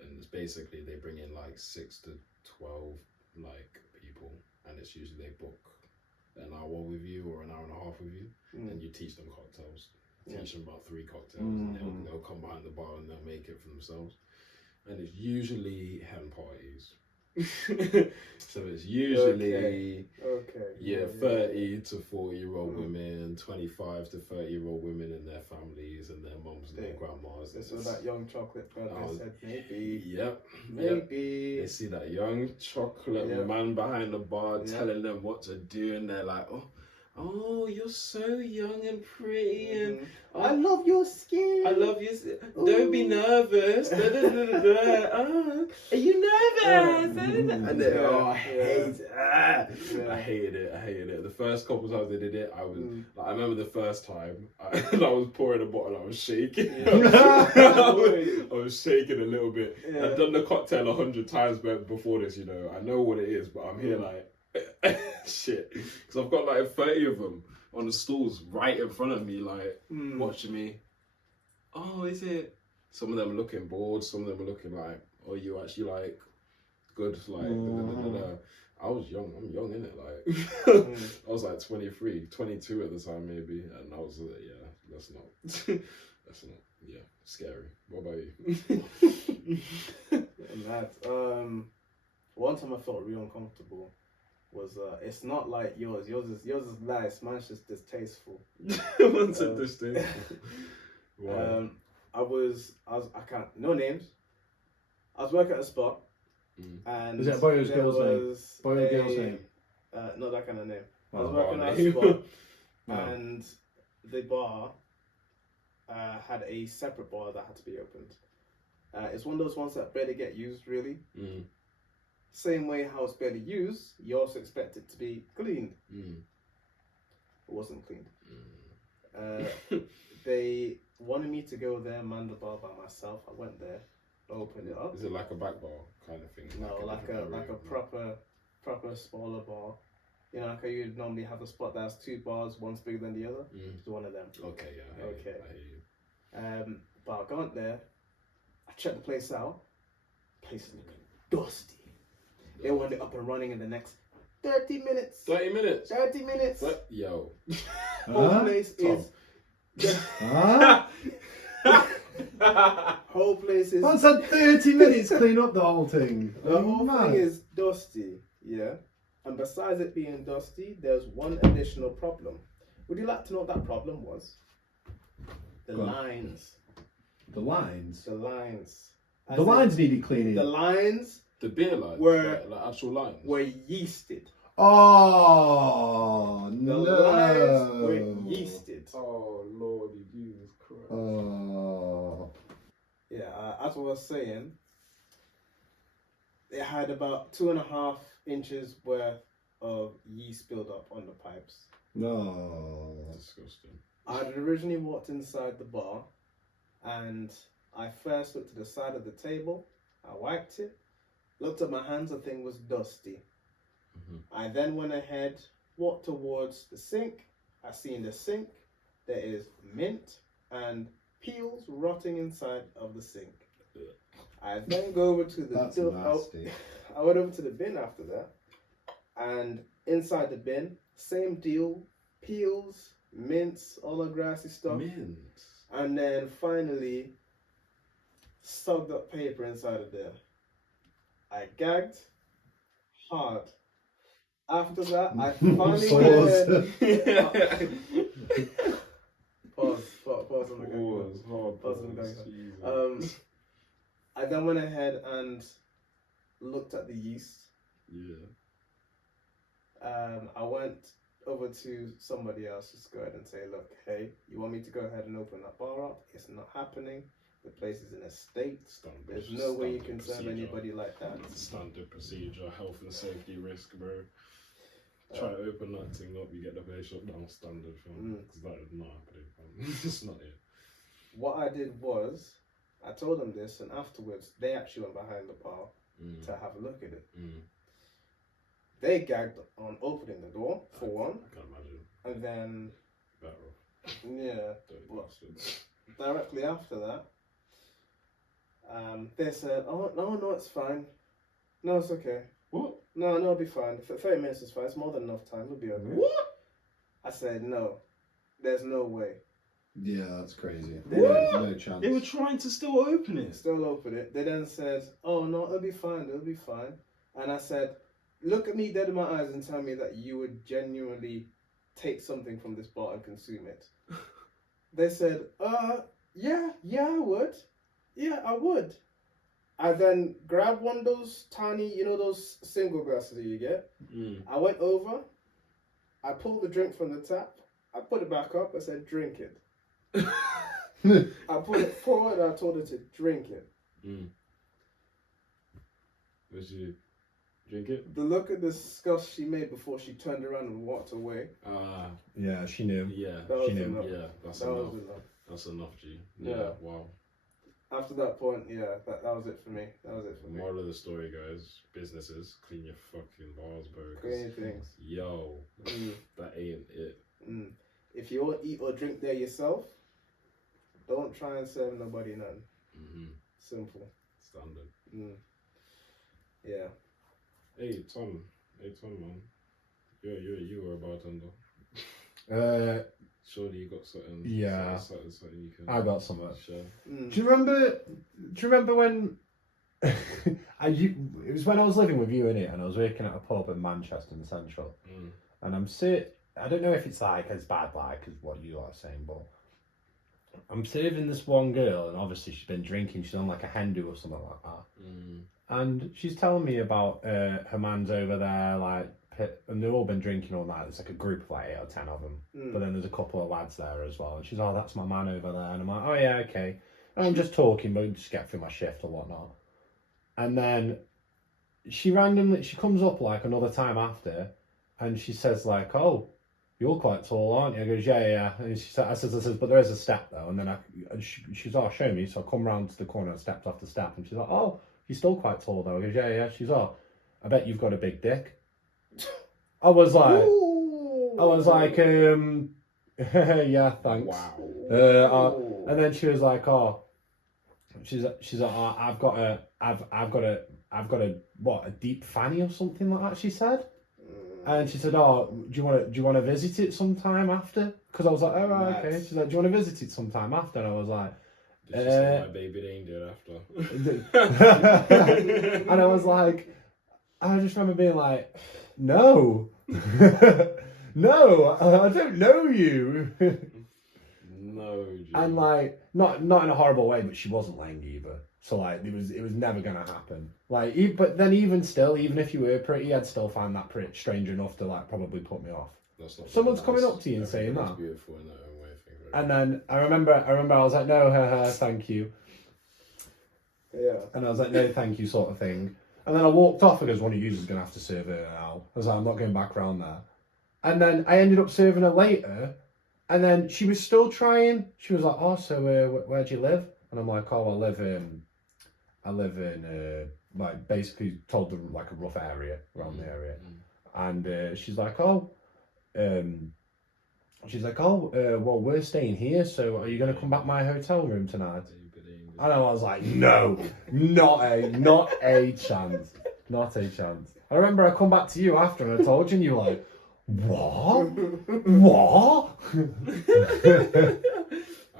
And it's basically they bring in like 6 to 12 like people, and it's usually they book an hour with you or an hour and a half with you, and you teach them cocktails. Teach them about 3 cocktails, and they'll come behind the bar and they'll make it for themselves. And it's usually hen parties. So it's usually 30 to 40-year-old women, 25 to 30-year-old women and their families and their mums and their grandmas. They saw that young chocolate girl, they said maybe. Maybe. They see that young chocolate man behind the bar telling them what to do, and they're like, oh, you're so young and pretty, and I love your skin. I love your skin. Don't be nervous. Are you nervous? And then, I hate it. I hated it. The first couple times they did it, I was like, I remember the first time I was pouring a bottle, I was shaking. I was shaking a little bit. I've done the cocktail 100 times before this, you know. I know what it is, but I'm here like, shit, because I've got like 30 of them on the stools right in front of me, like watching me. Oh, is it? Some of them are looking bored, some of them are looking like, oh, you actually like good, like I was young, I'm young, innit? Like I was like 23, 22 at the time maybe, and I was that's not scary. What about you? Mad. One time I felt really uncomfortable was it's not like yours is nice, mine's just distasteful. Mine's distasteful. I can't, no names. I was working at a spot and is it a boy or girl's name? Boy or girl's name? Not that kind of name. I was working at a spot and the bar had a separate bar that had to be opened. It's one of those ones that barely get used, really. Same way how it's barely used, you also expect it to be cleaned. It wasn't cleaned. They wanted me to go there, man the bar by myself. I went there, opened it up. Is it like a back bar kind of thing? No, like a proper smaller bar. You know, like how you'd normally have a spot that has 2 bars, one's bigger than the other. It's one of them. Okay, yeah. I hear you. But I got there, I checked the place out. Place is looking dusty. They want it up and running in the next 30 minutes. 30 minutes? 30 minutes. Yo. Whole place is... Whole place is... Man said 30 minutes clean up the whole thing. The whole thing is dusty, yeah? And besides it being dusty, there's one additional problem. Would you like to know what that problem was? The lines. The lines? The lines. The lines needed cleaning. The lines... The beer lines? Were, like actual lines? Were yeasted. Oh, the no. lines were yeasted. Oh, Lordy Jesus Christ. Oh. Yeah, as I was saying, it had about 2.5 inches worth of yeast build up on the pipes. No. Disgusting. I had originally walked inside the bar and I first looked to the side of the table. I wiped it, looked at my hands, the thing was dusty. I then went ahead, walked towards the sink. I see in the sink there is mint and peels rotting inside of the sink. I then go over to the I went over to the bin after that, and inside the bin, same deal, peels, mints, all the grassy stuff. Mint. And then finally, soaked up paper inside of there. I gagged hard. After that, I finally Pause on the going. I then went ahead and looked at the yeast. Yeah. I went over to somebody else, just go ahead and say, look, hey, you want me to go ahead and open that bar up? It's not happening. The place is in a state. There's no way you can serve anybody like that. Standard procedure, health and safety risk, bro. Try to open that thing up, you get the place shut down standard, because that is not happening. It's not it. What I did was, I told them this, and afterwards, they actually went behind the bar to have a look at it. They gagged on opening the door, for one. I can imagine. And then... Better off. Yeah. Directly after that, they said, oh, no, it's fine. No, it's okay. What? No, it'll be fine. 30 minutes is fine. It's more than enough time. It'll be okay. What? I said, no. There's no way. Yeah, that's crazy. What? No chance. They were trying to still open it. Still open it. They then said, oh, no, it'll be fine. It'll be fine. And I said, look at me dead in my eyes and tell me that you would genuinely take something from this bar and consume it. They said, yeah, I would. Yeah, I would. I then grabbed one of those tiny, those single glasses that you get. I went over, I pulled the drink from the tap, I put it back up, I said, drink it. I put it forward and I told her to drink it. Did she drink it? The look of disgust she made before she turned around and walked away. Yeah, she knew. Yeah, she knew. Enough. Yeah, that's that enough. Was enough. That's enough, G. Yeah. Wow. After that point, that was it for me. Moral of the story, guys: businesses, clean your fucking bars, bro. Clean things. Yo, that ain't it. If you won't eat or drink there yourself, don't try and serve nobody none. Simple. Standard. Yeah. Hey Tom, man. You were a bartender. Surely you got something. Yeah. Something you can. I got something. Share. Do you remember when? It was when I was living with you, innit? And I was working at a pub in Manchester in Central. And I don't know if it's like as bad like as what you are saying, but I'm serving this one girl, and obviously she's been drinking. She's on like a Hntp or something like that. And she's telling me about her man's over there, like and they've all been drinking all night. There's like a group of like 8 or 10 of them. But then there's a couple of lads there as well. And she's, oh, that's my man over there. And I'm like, oh yeah, okay. And I'm just talking, but just get through my shift or whatnot. And then she comes up like another time after, and she says like, oh, you're quite tall, aren't you? I goes, yeah. And I says, but there is a step though. And then she's, oh, show me. So I come round to the corner and stepped off the step, and she's like, oh, you're still quite tall though. I goes, yeah. She's, oh, I bet you've got a big dick. I was like, yeah, thanks. Wow. And then she was like, oh, she's like, oh, I've got a what, a deep fanny or something like that. She said. And she said, "Oh, do you want to visit it sometime after?" Because I was like, "Oh, right, okay." She's like, "Do you want to visit it sometime after?" And I was like, "Did she say my baby reindeer after?" And I was like, I just remember being like, "No, no, I don't know you." No. Jim. And like, not in a horrible way, but she wasn't lame either. So like, it was never gonna happen. Like, but then even still, even if you were pretty, I'd still find that pretty strange enough to like probably put me off. Someone's coming up to you and saying that. Beautiful in their own way, and then I remember I was like, no, thank you. Yeah. And I was like, no, thank you, sort of thing. And then I walked off because one of you is gonna have to serve her now. I was like, I'm not going back around there. And then I ended up serving her later, and then she was still trying. She was like, oh, so where do you live? And I'm like, oh, I live in like, basically told them like a rough area around the area. And she's like, well, we're staying here, so are you going to come back to my hotel room tonight? And I was like, no, not a chance. Not a chance. I remember I come back to you after and I told you, and you were like, what?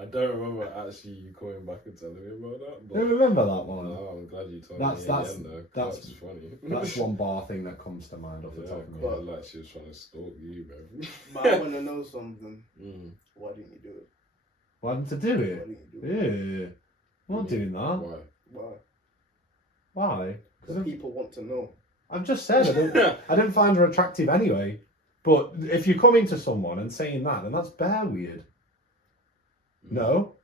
I don't remember actually you coming back and telling me about that. But I remember that one. No, I'm glad you told that's, me again, though. That's funny. That's one bar thing that comes to mind off the top of my head. Like she was trying to stalk you, bro. But I want to know something. Why didn't you do it? Why didn't I do it? Why didn't you do it? Yeah. I'm not doing that. Why? Because people want to know. I've just said I didn't find her attractive anyway. But if you're coming to someone and saying that, then that's bare weird. No.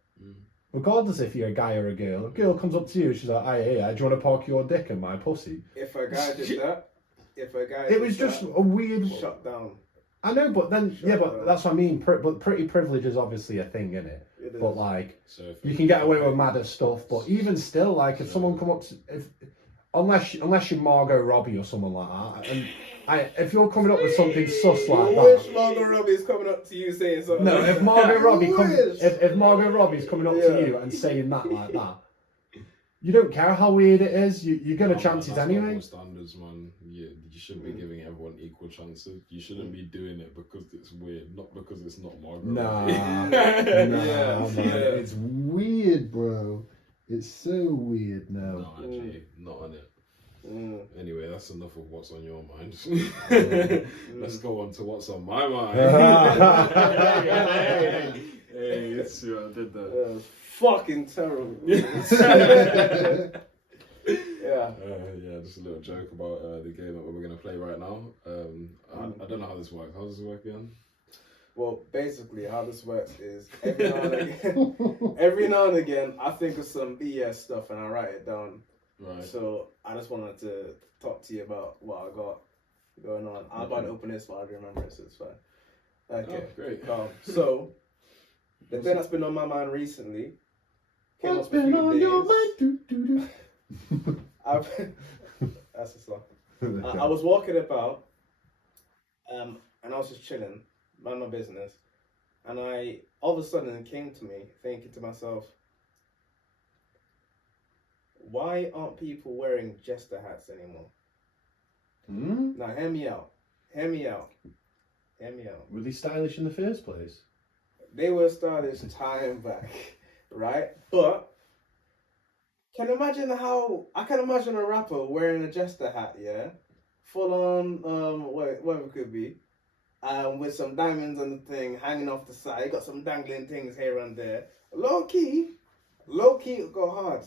Regardless if you're a guy or a girl comes up to you, she's like, hey, do you want to park your dick in my pussy? If a guy did that, it was just a weird. Shut down. I know, but then but that's what I mean. But pretty privilege is obviously a thing, isn't it? But like, so you can get away with madder stuff. But even still, like, if someone come up to, unless you're Margot Robbie or someone like that, and if you're coming up with something sus like that, wish Margot Robbie's coming up to you saying something. No, if Margot Robbie if Margot Robbie's coming up to you and saying that like that, you don't care how weird it is. You're gonna chance it anyway. Not standards, man. You shouldn't be giving everyone equal chances. You shouldn't be doing it because it's weird, not because it's not Margot Robbie. Man. It's weird, bro. It's so weird now. No, actually, not on it. Anyway, that's enough of what's on your mind. Let's go on to what's on my mind. Hey, let's see what I did there. Fucking terrible. Yeah, just a little joke about the game that we're going to play right now. I don't know how this works. How does this work again? Well, basically, how this works is every now and again, I think of some BS stuff and I write it down. Right. So I just wanted to talk to you about what I got going on. I'm about to open this, but I remember it, so it's fine. Okay, great. So the thing that's been on my mind recently. What's been on your mind? That's the song. I was walking about, and I was just chilling, mind my business, and I all of a sudden it came to me, thinking to myself, why aren't people wearing jester hats anymore? Now, hear me out. Were they stylish in the first place? They were stylish time back, right? But I can imagine a rapper wearing a jester hat, yeah, full on, whatever it could be, with some diamonds on the thing hanging off the side. Got some dangling things here and there. Low key, it would go hard.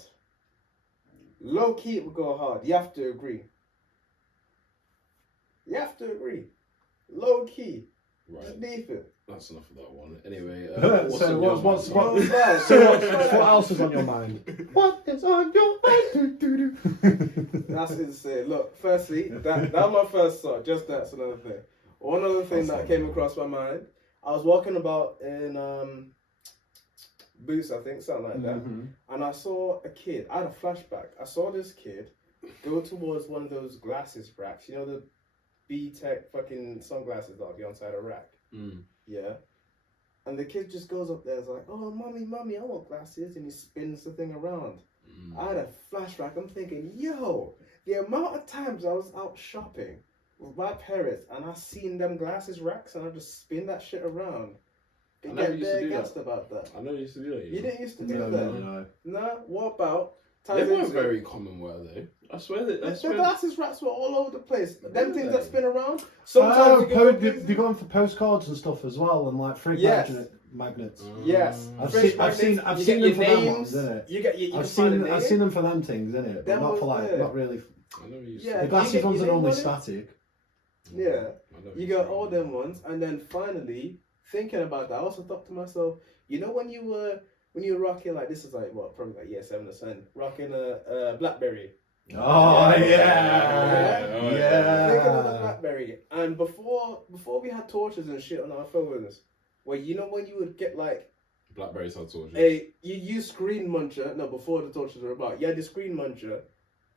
You have to agree. You have to agree. Low key. Right. Just leave it. That's enough of that one. Anyway, what else is on your mind? What is on your mind? That's insane. Look, firstly, that was my first thought. Just that's another thing. One other thing that came across my mind. I was walking about in Boots, I think, something like that, and I saw a kid. I had a flashback. I saw this kid go towards one of those glasses racks. You know the B-Tech fucking sunglasses that'll be on side a rack. Yeah. And the kid just goes up there, it's like, oh, mommy, I want glasses, and he spins the thing around. I had a flashback. I'm thinking, yo, the amount of times I was out shopping with my parents and I seen them glasses racks and I just spin that shit around. They get very gassed about that. I never used to do that. You didn't used to do that? No. No? What about? They weren't very common, were they? I swear that. The glasses racks were all over the place. Them things that spin around. Sometimes you go on for postcards and stuff as well, and like fridge magnets. Yes, I've seen them for them ones, innit? I've seen them for them things, innit? But not for not really. I never used to. The glasses ones are normally static. Yeah, you got all them ones, and then finally thinking about that, I also thought to myself, you know, when you were rocking, like, this is like what, probably like year 7 or 10, rocking a BlackBerry. Oh yeah. Thinking of the BlackBerry, and before we had torches and shit on our phones, where you know when you would get like BlackBerries had torches. You use screen muncher. No, before the torches were about, you had the screen muncher,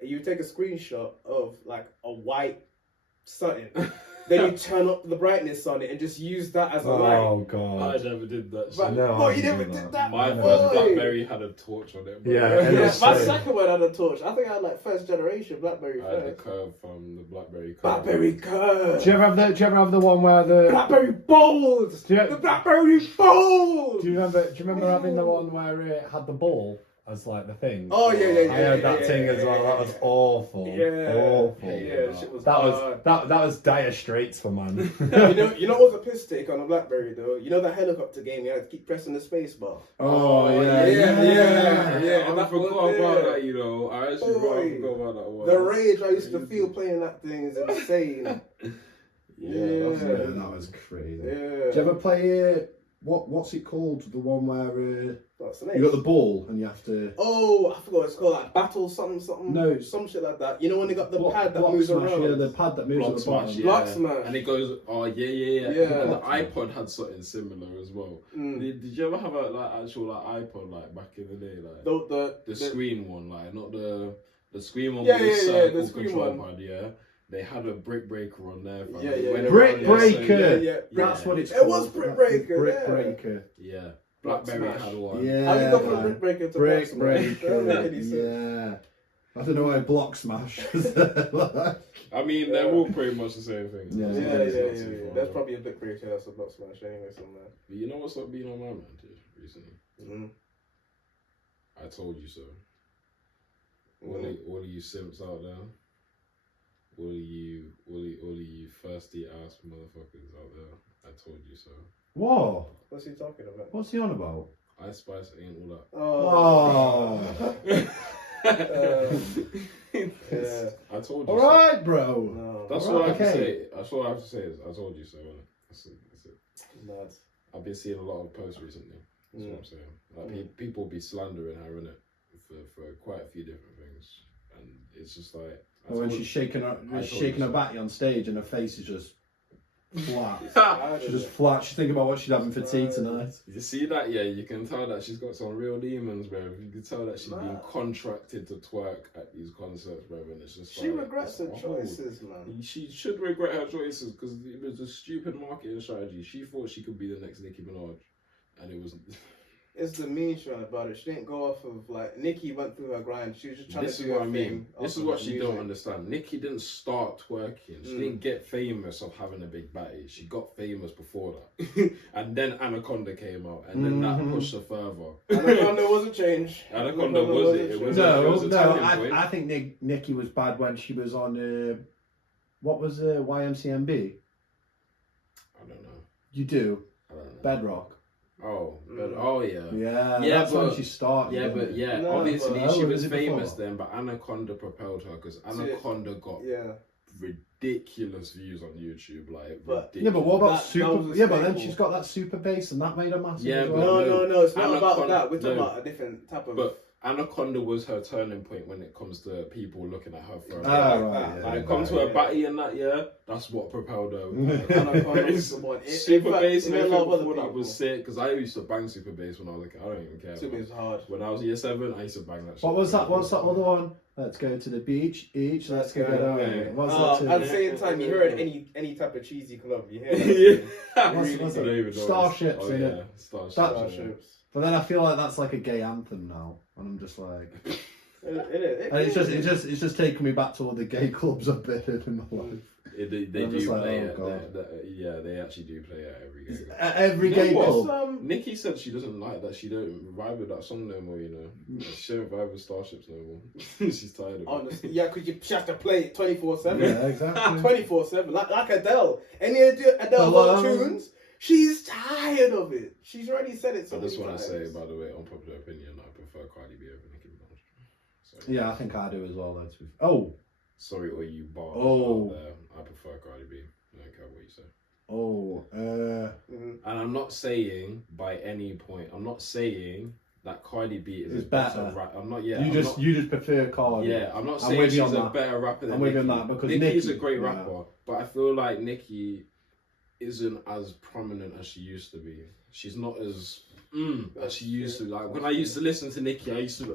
and you would take a screenshot of like a white something. Then you turn up the brightness on it and just use that as a light. Oh god! I never did that. But, no, you never did that. My first BlackBerry had a torch on it. Bro. Yeah, my second one had a torch. I think I had like first generation BlackBerry. I had the curve from the BlackBerry curve. BlackBerry curve. Do you ever have the one where the BlackBerry bold? The BlackBerry bold. Do you remember having the one where it had the ball as like the thing? Oh yeah. I had that thing as well. That was awful. Yeah. Awful. Yeah, shit was that was dire straits for man. you know what was a piss take on a BlackBerry though? You know that helicopter game? You had to keep pressing the space bar. Oh yeah. I forgot about that. You know, I actually forgot about that one. The rage I used to feel playing that thing is insane. That was crazy. Yeah. Did you ever play what's it called? The one where you got the ball and you have to. Oh, I forgot what it's called. Like battle something. No, some shit like that. You know when they got the pad that moves around. Yeah, the pad that moves at the bottom. Block Smash. And it goes. Oh yeah. And the iPod had something similar as well. Did you ever have a actual iPod back in the day, like the screen one, like not the screen one with the screen control pad, yeah. They had a brick breaker on there. Brick breaker. That's what it's called. It was brick breaker. Brick breaker. Yeah. BlackBerry had one. Yeah. How you go from brick breaker to block smash? Yeah. I don't know why block smash. I mean, they're all pretty much the same thing. Yeah. There's probably a brick breaker that's a block smash anyway somewhere. But you know what's not being on my mind recently? I told you so. All of you simps out there. All of you thirsty ass motherfuckers out there. I told you so. Whoa. What's he talking about? What's he on about? Ice Spice ain't all that. Oh. Yeah. I told you. All right, bro. No. That's all I have to say. That's all I have to say is I told you so. That's it. Nuts. I've been seeing a lot of posts recently. That's what I'm saying. Like people be slandering her in it for quite a few different things, and it's just like. When she's shaking her batty on stage and her face is just flat. She's just flat. She's thinking about what she's having for tea tonight. You see that? Yeah, you can tell that she's got some real demons, bro. You can tell that she's been contracted to twerk at these concerts, bro. And it's just she regrets her choices, man. She should regret her choices because it was a stupid marketing strategy. She thought she could be the next Nicki Minaj, and it was. It's the mean shit about it. She didn't go off of like Nicki went through her grind. She was just trying to do her thing. This is what she don't understand. Nicki didn't start twerking. She didn't get famous of having a big batty. She got famous before that, and then Anaconda came out, and then that pushed her further. Anaconda was a change. Anaconda was it? It was a I think Nicki was bad when she was on what was YMCMB? I don't know. You do? I don't know. Bedrock. Oh, but yeah. That's when she started. Yeah, but obviously she was famous then, but Anaconda propelled her because Anaconda got ridiculous views on YouTube, like But- ridiculous. Yeah, but what about That super? was a Yeah, but then staple. she's got that super bass, and that made her massive. Yeah, as but well. No, it's not about Anaconda- that. We're talking no. about a different type of. But Anaconda was her turning point when it comes to people looking at her for a Ah, bit. right, yeah. When it comes to her Yeah. batty and that, yeah, that's what propelled her. Anaconda was the one. Super In fact, bass and you know, a everything lot of other before that people. was sick, because I used to bang super bass when I was a kid. I don't even care. Super is hard. When I was year 7, I used to bang that shit. What was that? What's that other one? Let's go to the beach. Each. Let's go away. What's that? At the Too? same time, you hear it in any type of cheesy club. You hear Yeah. What's- really what's I it? don't even know. Starships, Oh, innit? yeah. Starships. That- yeah. Starships. But then I feel like that's like a gay anthem now, and I'm just like, and it's It just taking me back to all the gay clubs I've been in my life. They I'm do just like, play oh, it. God. Yeah, they actually do play it every game. At every You know gay what? club. Nikki said she doesn't like that. She don't vibe with that song no more. You know, she don't vibe with Starships no more. She's tired of it. Honestly, yeah, because she has to play it 24/7. Yeah, exactly. 24/7, like Adele. Any Adele Hello? tunes, she's tired of it. She's already said it so I many just want to times. say, by the way, unpopular opinion, I prefer Cardi B over Nicki Minaj. So, Yeah, I think I do as well. Though. Oh, sorry, all you bars Oh. out there. I prefer Cardi B. I don't care what you say. oh, Mhm. And I'm not saying by any point. I'm not saying that Cardi B is It's a better better. rapper. I'm not. Yeah. you I'm just not, you just prefer Cardi. Yeah, I'm not I'm saying with she's you a on that. better rapper than I'm with you on Nicki. that, because Nicki's Nicki- a great yeah. rapper, but I feel like Nicki isn't as prominent as she used to be. She's not as as she used to. Like when I used to listen to Nicki, I used to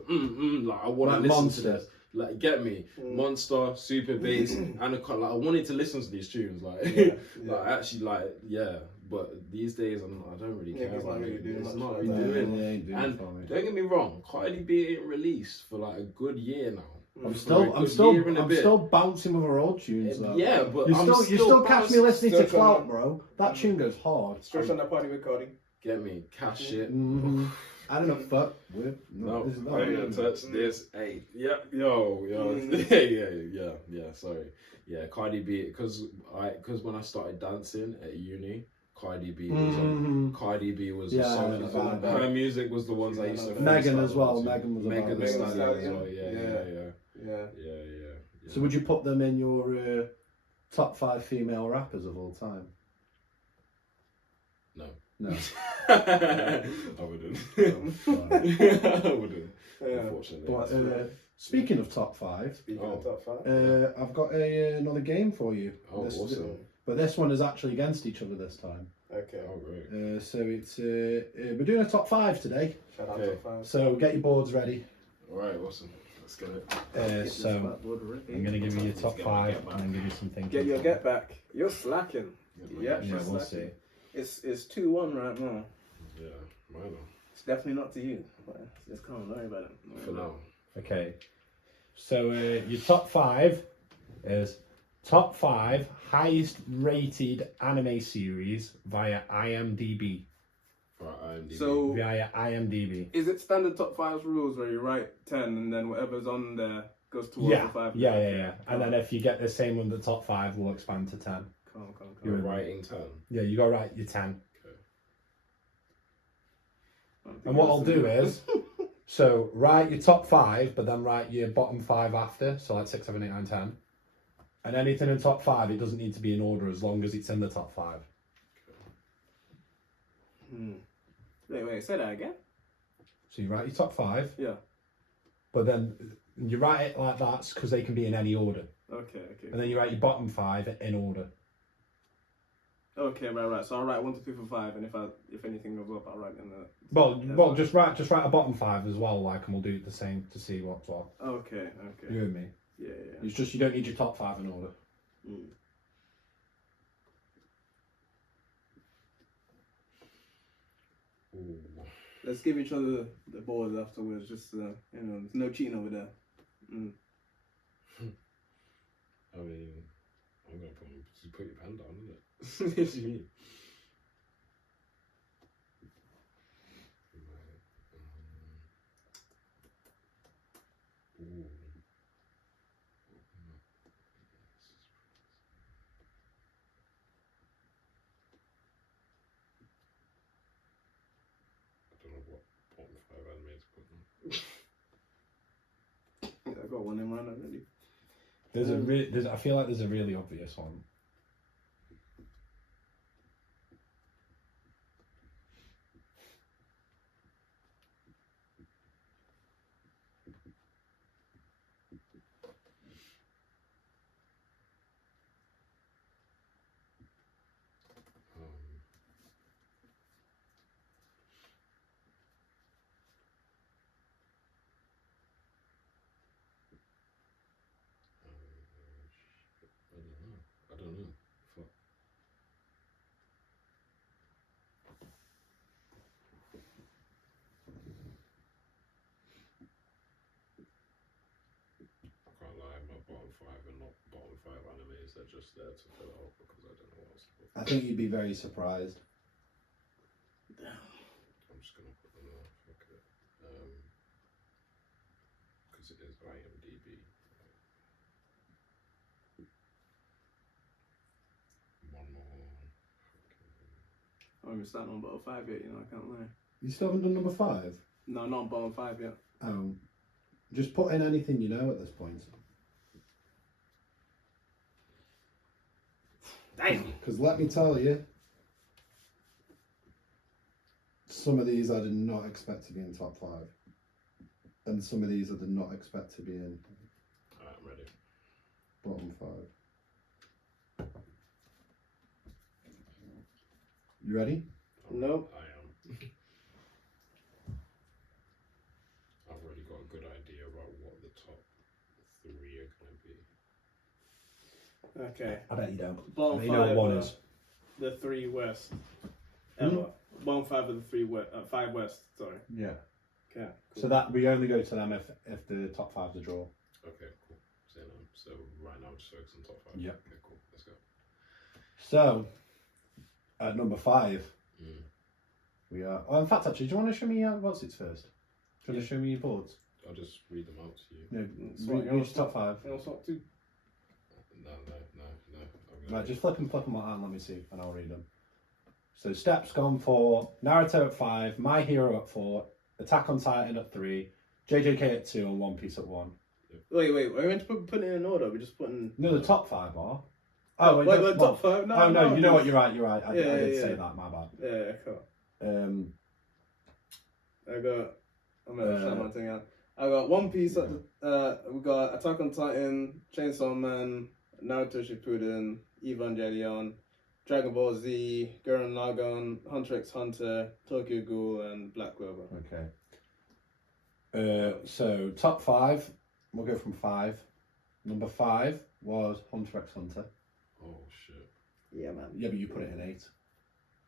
like I want to Like listen Monster. to this. Like get me, Monster, Super Bass, Anaconda. Like I wanted to listen to these tunes. Like, Yeah, like actually, like yeah. But these days, I don't really care Nicki's about not really it. doing It's much not like really that. doing. They ain't doing And it for me. don't get me wrong, Cardi B ain't released for like a good year now. I'm For still, a I'm good still, year and a I'm bit. still bouncing with her old tunes though. Yeah, but you I'm still catch me bouncing- listening to still Clout, coming. bro. That tune goes hard. Stretch on that party with Cardi. Get me, cash it. Mhm. I don't know fuck with. No, this is not I ain't really- gonna touch this. Hey, yeah, yo, yeah. Sorry, yeah. Cardi B, because when I started dancing at uni, Cardi B was Mhm. Cardi B was Yeah, a song. yeah, Her music was the ones I used to. Megan as well. freestyle to. Megan was a Megan bad Thee one. Stallion as Stallion. well. Yeah. Yeah. So would you put them in your top 5 female rappers of all time? No. No. I wouldn't. I wouldn't. Yeah. Unfortunately. But speaking of top 5, Speaking of top 5. I've got another game for you. Oh, awesome. But this one is actually against each other this time. Okay. Oh, great. So it's we're doing a top 5 today. Shout out Okay. top 5. So get your boards ready. All right, awesome. Let's get it. So I'm going to give you your top 5 and then give you some thinking. Get your get back. You're slacking. Yeah, Yeah, we'll see. It's 2-1 right now. Yeah, mine. It's definitely not to you. But it's calm. Don't worry about it. For now. Okay. So your top 5 is top 5 highest rated anime series via IMDb. Right, IMDb. So, Via IMDb. is it standard top 5 rules where you write 10 and then whatever's on there goes towards Yeah. the 5? Yeah. And then if you get the same one, the top 5 will expand to 10. Calm. You're writing 10. Yeah, you got to write your 10. I don't think And what I'll that's do the- is, so write your top 5, but then write your bottom 5 after. So like 6, 7, 8, 9, 10. And anything in top 5, it doesn't need to be in order as long as it's in the top 5. Wait, say that again? So you write your top 5, Yeah. but then you write it like that because they can be in any order. Okay. And then you write your bottom 5 in order. Okay, right. So I'll write 1, 2, 3, 4, 5, and if anything goes up, I'll write in the. Well, just write a bottom 5 as well, like, and we'll do it the same to see what's what. Okay. You and me. Yeah. It's just you don't need your top 5 in order. Ooh. Let's give each other the boards afterwards. Just there's no cheating over there. I mean, I'm going to put your pen down, isn't it? What do you mean? Ooh. I don't know what bottom 5 anime to put them. Yeah, I got one in mind already. I feel like there's a really obvious one. I don't know. Fuck. I can't lie, my bottom 5 are not bottom 5 animes, they're just there to fill out because I don't know what else to put. I think you'd be very surprised. I'm just gonna put them there, fuck it. Because it is IMDb. One more. I'm even starting on bottom 5 yet, you know, I can't lie. You still haven't done number 5? No, not on bottom 5 yet. Just put in anything you know at this point. Damn! Because let me tell you, some of these I did not expect to be in top 5. And some of these I did not expect to be in Alright, I'm ready. bottom 5. You ready? Nope. I am. I've already got a good idea about what the top 3 are going to be. Okay. I bet you don't. Bottom You know what 5 one are is. the 3 West. Ever. Bottom 5 of the 3 West. 5 West, sorry. Yeah. Okay. Cool. So that we only go to them if the top 5's a draw. Okay, cool. So right now, just focus on top 5. Yeah. Okay, cool. Let's go. So at number 5, we are. Oh, in fact, actually, do you want to show me what's it first? Do you want to show me your boards? I'll just read them out to you. No, Swap, read your top 5. You know, swap 2. No. Right, just flip them like that and let me see, and I'll read them. So Steps gone for Naruto at 5, My Hero at 4, Attack on Titan at 3, JJK at 2, and One Piece at 1. Wait, we're meant to put it in order. We're just putting. No, the top 5 are. Oh, wait, wait, top 5? No. Oh no, you know what? please. You're right. I did yeah. say that. My bad. Yeah, cool. Um, I'm gonna shout my thing out. I got One Piece at the, we got Attack on Titan, Chainsaw Man, Naruto Shippuden, Evangelion, Dragon Ball Z, Gurren Lagann, Hunter x Hunter, Tokyo Ghoul, and Black Clover. okay. So top 5. We'll go from 5. Number 5 was Hunter x Hunter. Oh shit. Yeah, man. Yeah, but you put it in 8.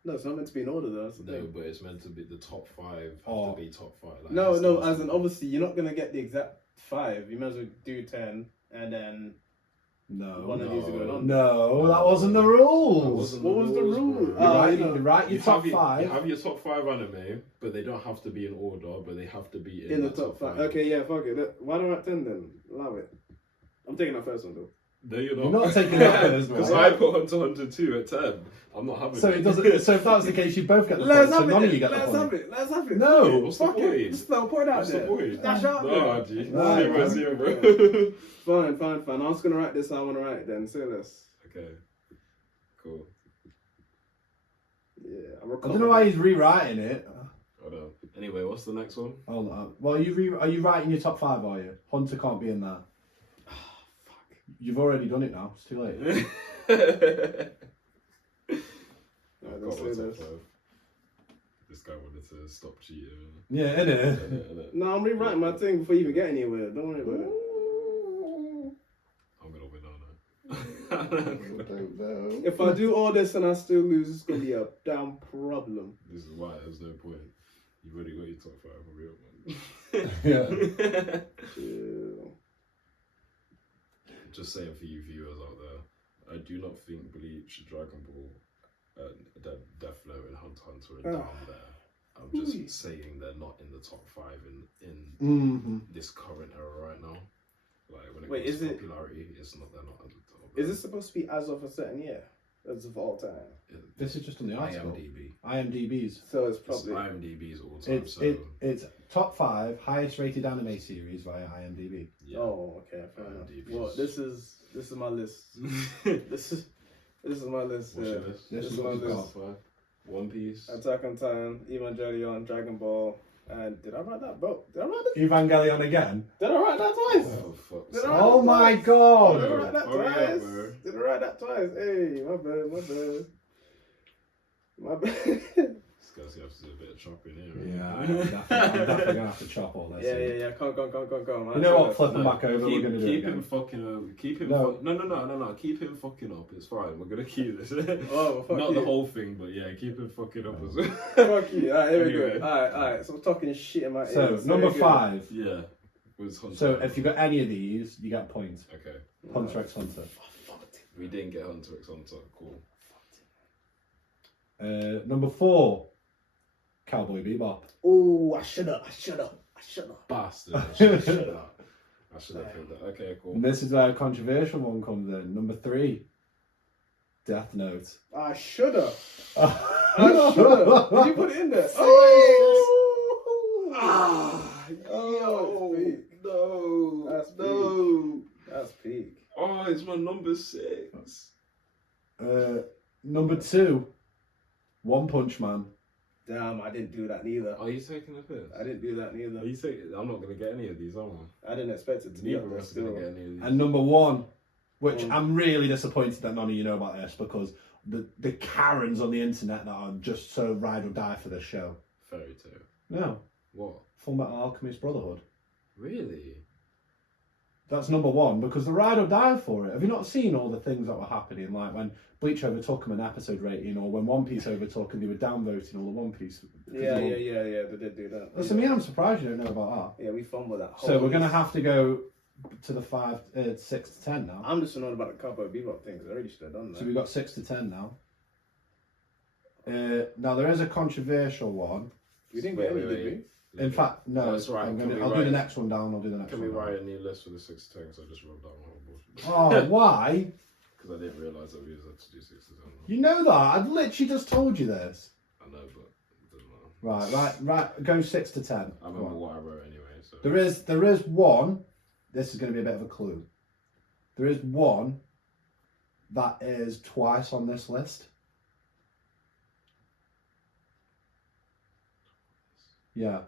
No, it's not meant to be in order though. That's the No, thing. but it's meant to be the top 5 have Oh. to be top 5. Like, No, it's no. not- As in, obviously, you're not gonna get the exact 5. You might as well do 10, and then No. one of these are going on. No, that wasn't the rules. That wasn't What was the rules, rule? bro. You're right. you know, You're right. Your top You 5. have your top 5 anime, but they don't have to be in order, but they have to be in the that top 5. Okay, yeah, fuck it. Why don't I write 10 then? Allow it. I'm taking that first one though. No, you're not. You're not taking that first one. Because I put Hunter x Hunter 2 at 10. I'm not having So it. it doesn't. So if that was the case, you both get the point. Let's So have none it. of you get the Let's point. have it. Let's have it. No. What's the Fuck it. point? Just throw a point out What's the there. point? Dash out No, there. G. No, Zero, bro. Fine. I'm just gonna write this how I wanna write it then. Say this. Okay. Cool. Yeah, I don't know why he's rewriting it. I know. Anyway, what's the next one? Hold on. Well, are you writing your top 5? Are you? Hunter can't be in there. Fuck. You've already done it now. It's too late. I've let's got my say top this. 5. This guy wanted to stop cheating. Yeah, innit? Innit? No, I'm rewriting my thing before you even get anywhere. Don't worry about it. I'm gonna win, aren't I don't know. If I do all this and I still lose, it's gonna be a damn problem. This is why there's no point. You've already got your top 5 for real, man. Yeah. Chill. Just saying for you viewers out there, I do not think Bleach, Dragon Ball, Death Note, and Hunter x Hunter are down there. I'm just saying they're not in the top 5 in this current era right now. Like when it Wait, comes is to it- popularity, it's not. They're not at the top. Is this supposed to be as of a certain year? That's of all time. This is just on the article. IMDb. IMDb's. So it's probably IMDb's all time. It's top 5 highest rated anime series via IMDb. Yeah. Oh, okay, fair enough. Well, this is my list. this is my list. What's your list? This is my list. One Piece. Attack on Titan, Evangelion, Dragon Ball, and did I write that, bro? Did I write that? Evangelion again. Did I write that twice? Oh fuck! Did I write Oh that my twice? god! Did I write that Hurry up, twice? bro. Did I write that twice? Hey, my bad. This guy's gonna have to do a bit of chopping here. Yeah, I'm definitely gonna have to chop all this. Yeah. Come. You know what? Flip him back over. We're gonna do it Keep again. him fucking over. Keep him. No. No. Keep him fucking up. It's fine. We're gonna keep this. Oh, well, fuck Not you. the whole thing, but yeah, keep him fucking up as well. Fuck you. Alright, here we Anyway. go. Alright. So we're talking shit in my ears. So number here we go. 5. Yeah. Was Hunter. So if you got any of these, you get points. Okay. Hunter x Hunter. We didn't get Hunter x Hunter. Cool. Number 4. Cowboy Bebop. Oh, I should have. Bastard. I should have picked that. Okay, cool. And this is where a controversial one comes in. Number 3. Death Note. I should have. Oh, Did you put it in there? Oh, no. That's no. That's peak. Oh, it's my number 6. Number 2. One Punch Man. Damn, I didn't do that neither. Are you taking a piss? I didn't do that neither. Are you taking? I'm not gonna get any of these, am I? I didn't expect it to be Neither up of there us are gonna still. get any of these. And number 1, which Mm. I'm really disappointed that none of you know about this, because the Karens on the internet that are just so ride or die for this show. Fairy Tail. No. What? Full Metal Alchemist Brotherhood. Really? That's number 1, because the ride or die for it. Have you not seen all the things that were happening, like when Bleach overtook them in episode rating, or when One Piece overtook and they were downvoting all the One Piece? Yeah. They did do that. That's, I mean, I'm surprised you don't know about that. Yeah, we fumbled that. So we're gonna have to go to the 6 to 10 now. I'm just annoyed about the Cowboy Bebop thing, because I already should have done that. So we've got 6 to 10 now. Now there is a controversial one. We didn't get any, did we? In fact, no. That's right. I'll Can do we the next one down. I'll do the next Can one. we down. write a new list for the 6 to 10? Because I just wrote down the whole bullshit. Oh, why? Because I didn't realise that we was had to do 6 to 10. You know that. I've literally just told you this. I know, but it doesn't matter. Right. Go 6 to 10. I remember what I wrote anyway. So There is one. This is going to be a bit of a clue. There is one that is twice on this list. Yeah.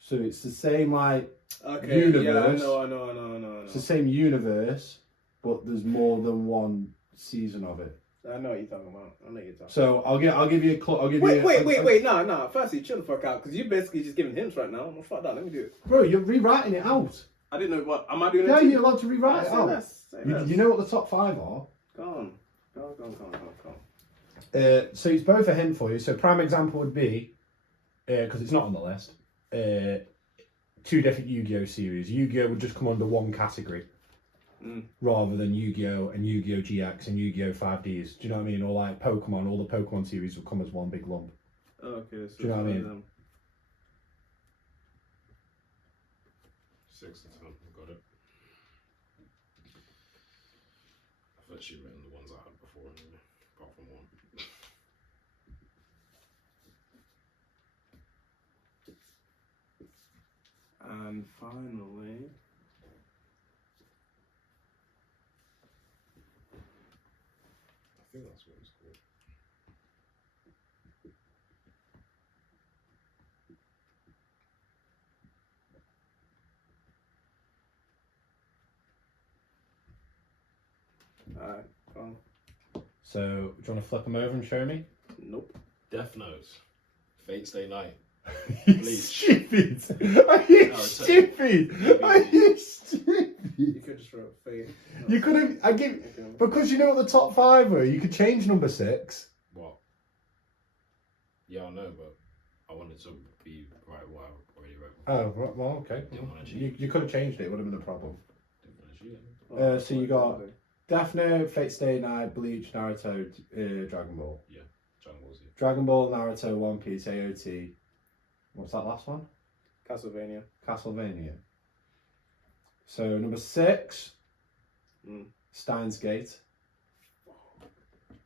So it's the same universe. Yeah, I know. It's the same universe, but there's more than one season of it. I know what you're talking about. So I'll give you a clue. Wait, no. Firstly, chill the fuck out, because you're basically just giving hints right now. Fuck that, let me do it. Bro, you're rewriting it out. I didn't know what. Am I doing it? Yeah, too? you're allowed to rewrite it Say out. less. You know what the top 5 are? Go on. So it's both a hint for you. So prime example would be, because it's not on the list, 2 different Yu-Gi-Oh series. Yu-Gi-Oh would just come under one category, rather than Yu-Gi-Oh and Yu-Gi-Oh GX and Yu-Gi-Oh 5Ds. Do you know what I mean? Or like Pokemon, all the Pokemon series would come as one big lump. Okay, so do you know what I mean? 6 to 10. Got it. I've actually written the ones I had before anyway, apart from one. And finally, I think that's what it's called. alright, go on. So do you want to flip them over and show me? Nope. Death Note. Fate Stay Night. You Bleach. stupid! Are you No, stupid? Are you stupid? You could just write fate. You could have. Because you know what the top 5 were. You could change number 6. What? Yeah, I know, but I wanted to be right what I already wrote. Oh, well, okay. Didn't wanna cheat. You could have changed it. It would have been a problem. Didn't want to cheat. So you got Death Note, Fate Stay Night, Bleach, Naruto, Dragon Ball. Dragon Ball Z. Dragon Ball, Naruto, One Piece, AOT. What's that last one? Castlevania. Castlevania. So number 6, Mm. Steins Gate.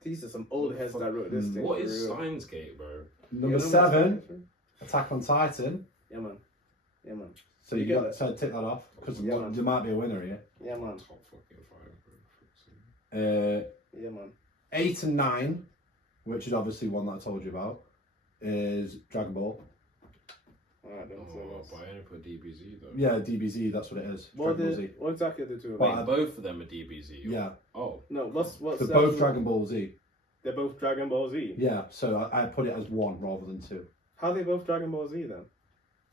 these are some old heads that wrote this thing. What for is real. Steins Gate, bro? Number 7, Attack on Titan. Yeah, man. Yeah, man. So You you get got to tick that off because Yeah, man. there might be a winner here. Yeah, man. Top fucking 5, bro. Yeah, man. 8 and 9, which is obviously one that I told you about, is Dragon Ball. Alright, then. Oh, but I only put DBZ though. Yeah, DBZ, that's what it is. What Dragon Ball Z. exactly are the two of But them? Wait, both of them are DBZ? Or... Yeah. Oh. No, what's They're the both actual- Dragon Ball Z. They're both Dragon Ball Z. Yeah, so I put it as 1 rather than 2. How are they both Dragon Ball Z then?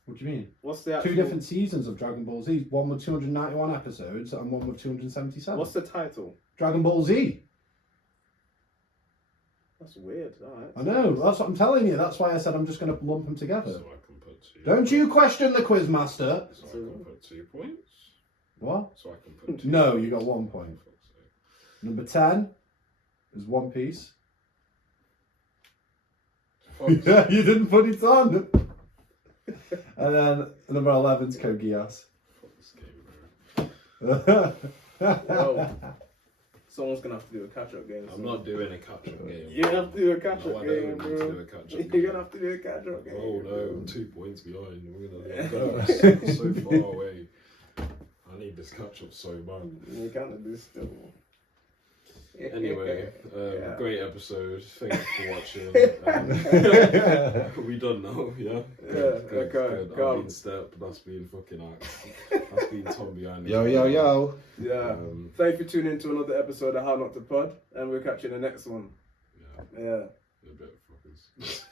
What do you mean? What's the actual... 2 different seasons of Dragon Ball Z. One with 291 episodes and one with 277. What's the title? Dragon Ball Z. That's weird. Alright. I know, that's what I'm telling you. That's why I said I'm just going to lump them together. So I can put 2. Don't you question the Quizmaster. So I can put 2 points? What? So I can put 2 No, you got 1 point. Number 10 is One Piece. Fuck's Yeah, you didn't put it on. And then number 11 is Code Geass. Fuck this game, bro. Yo, someone's gonna have to do a catch-up game. I'm not doing a catch-up game. You're gonna have to do a No, catch-up I game, don't need to bro. do a catch-up You're game. gonna have to do a catch-up game. Oh no, I'm 2 points behind. We're gonna go Yeah. so far away. I need this catch-up so bad. You can't do still. Anyway, Yeah. great episode. Thanks for watching. We done now, yeah? Good, okay, good. go. I've been Step, that's been fucking Axe. That's been Tom behind the Yo, camera. yo, yo. Yeah. Thank you for tuning in to another episode of How Not to Pod, and we'll catch you in the next one. Yeah, Yeah. a bit fuckers.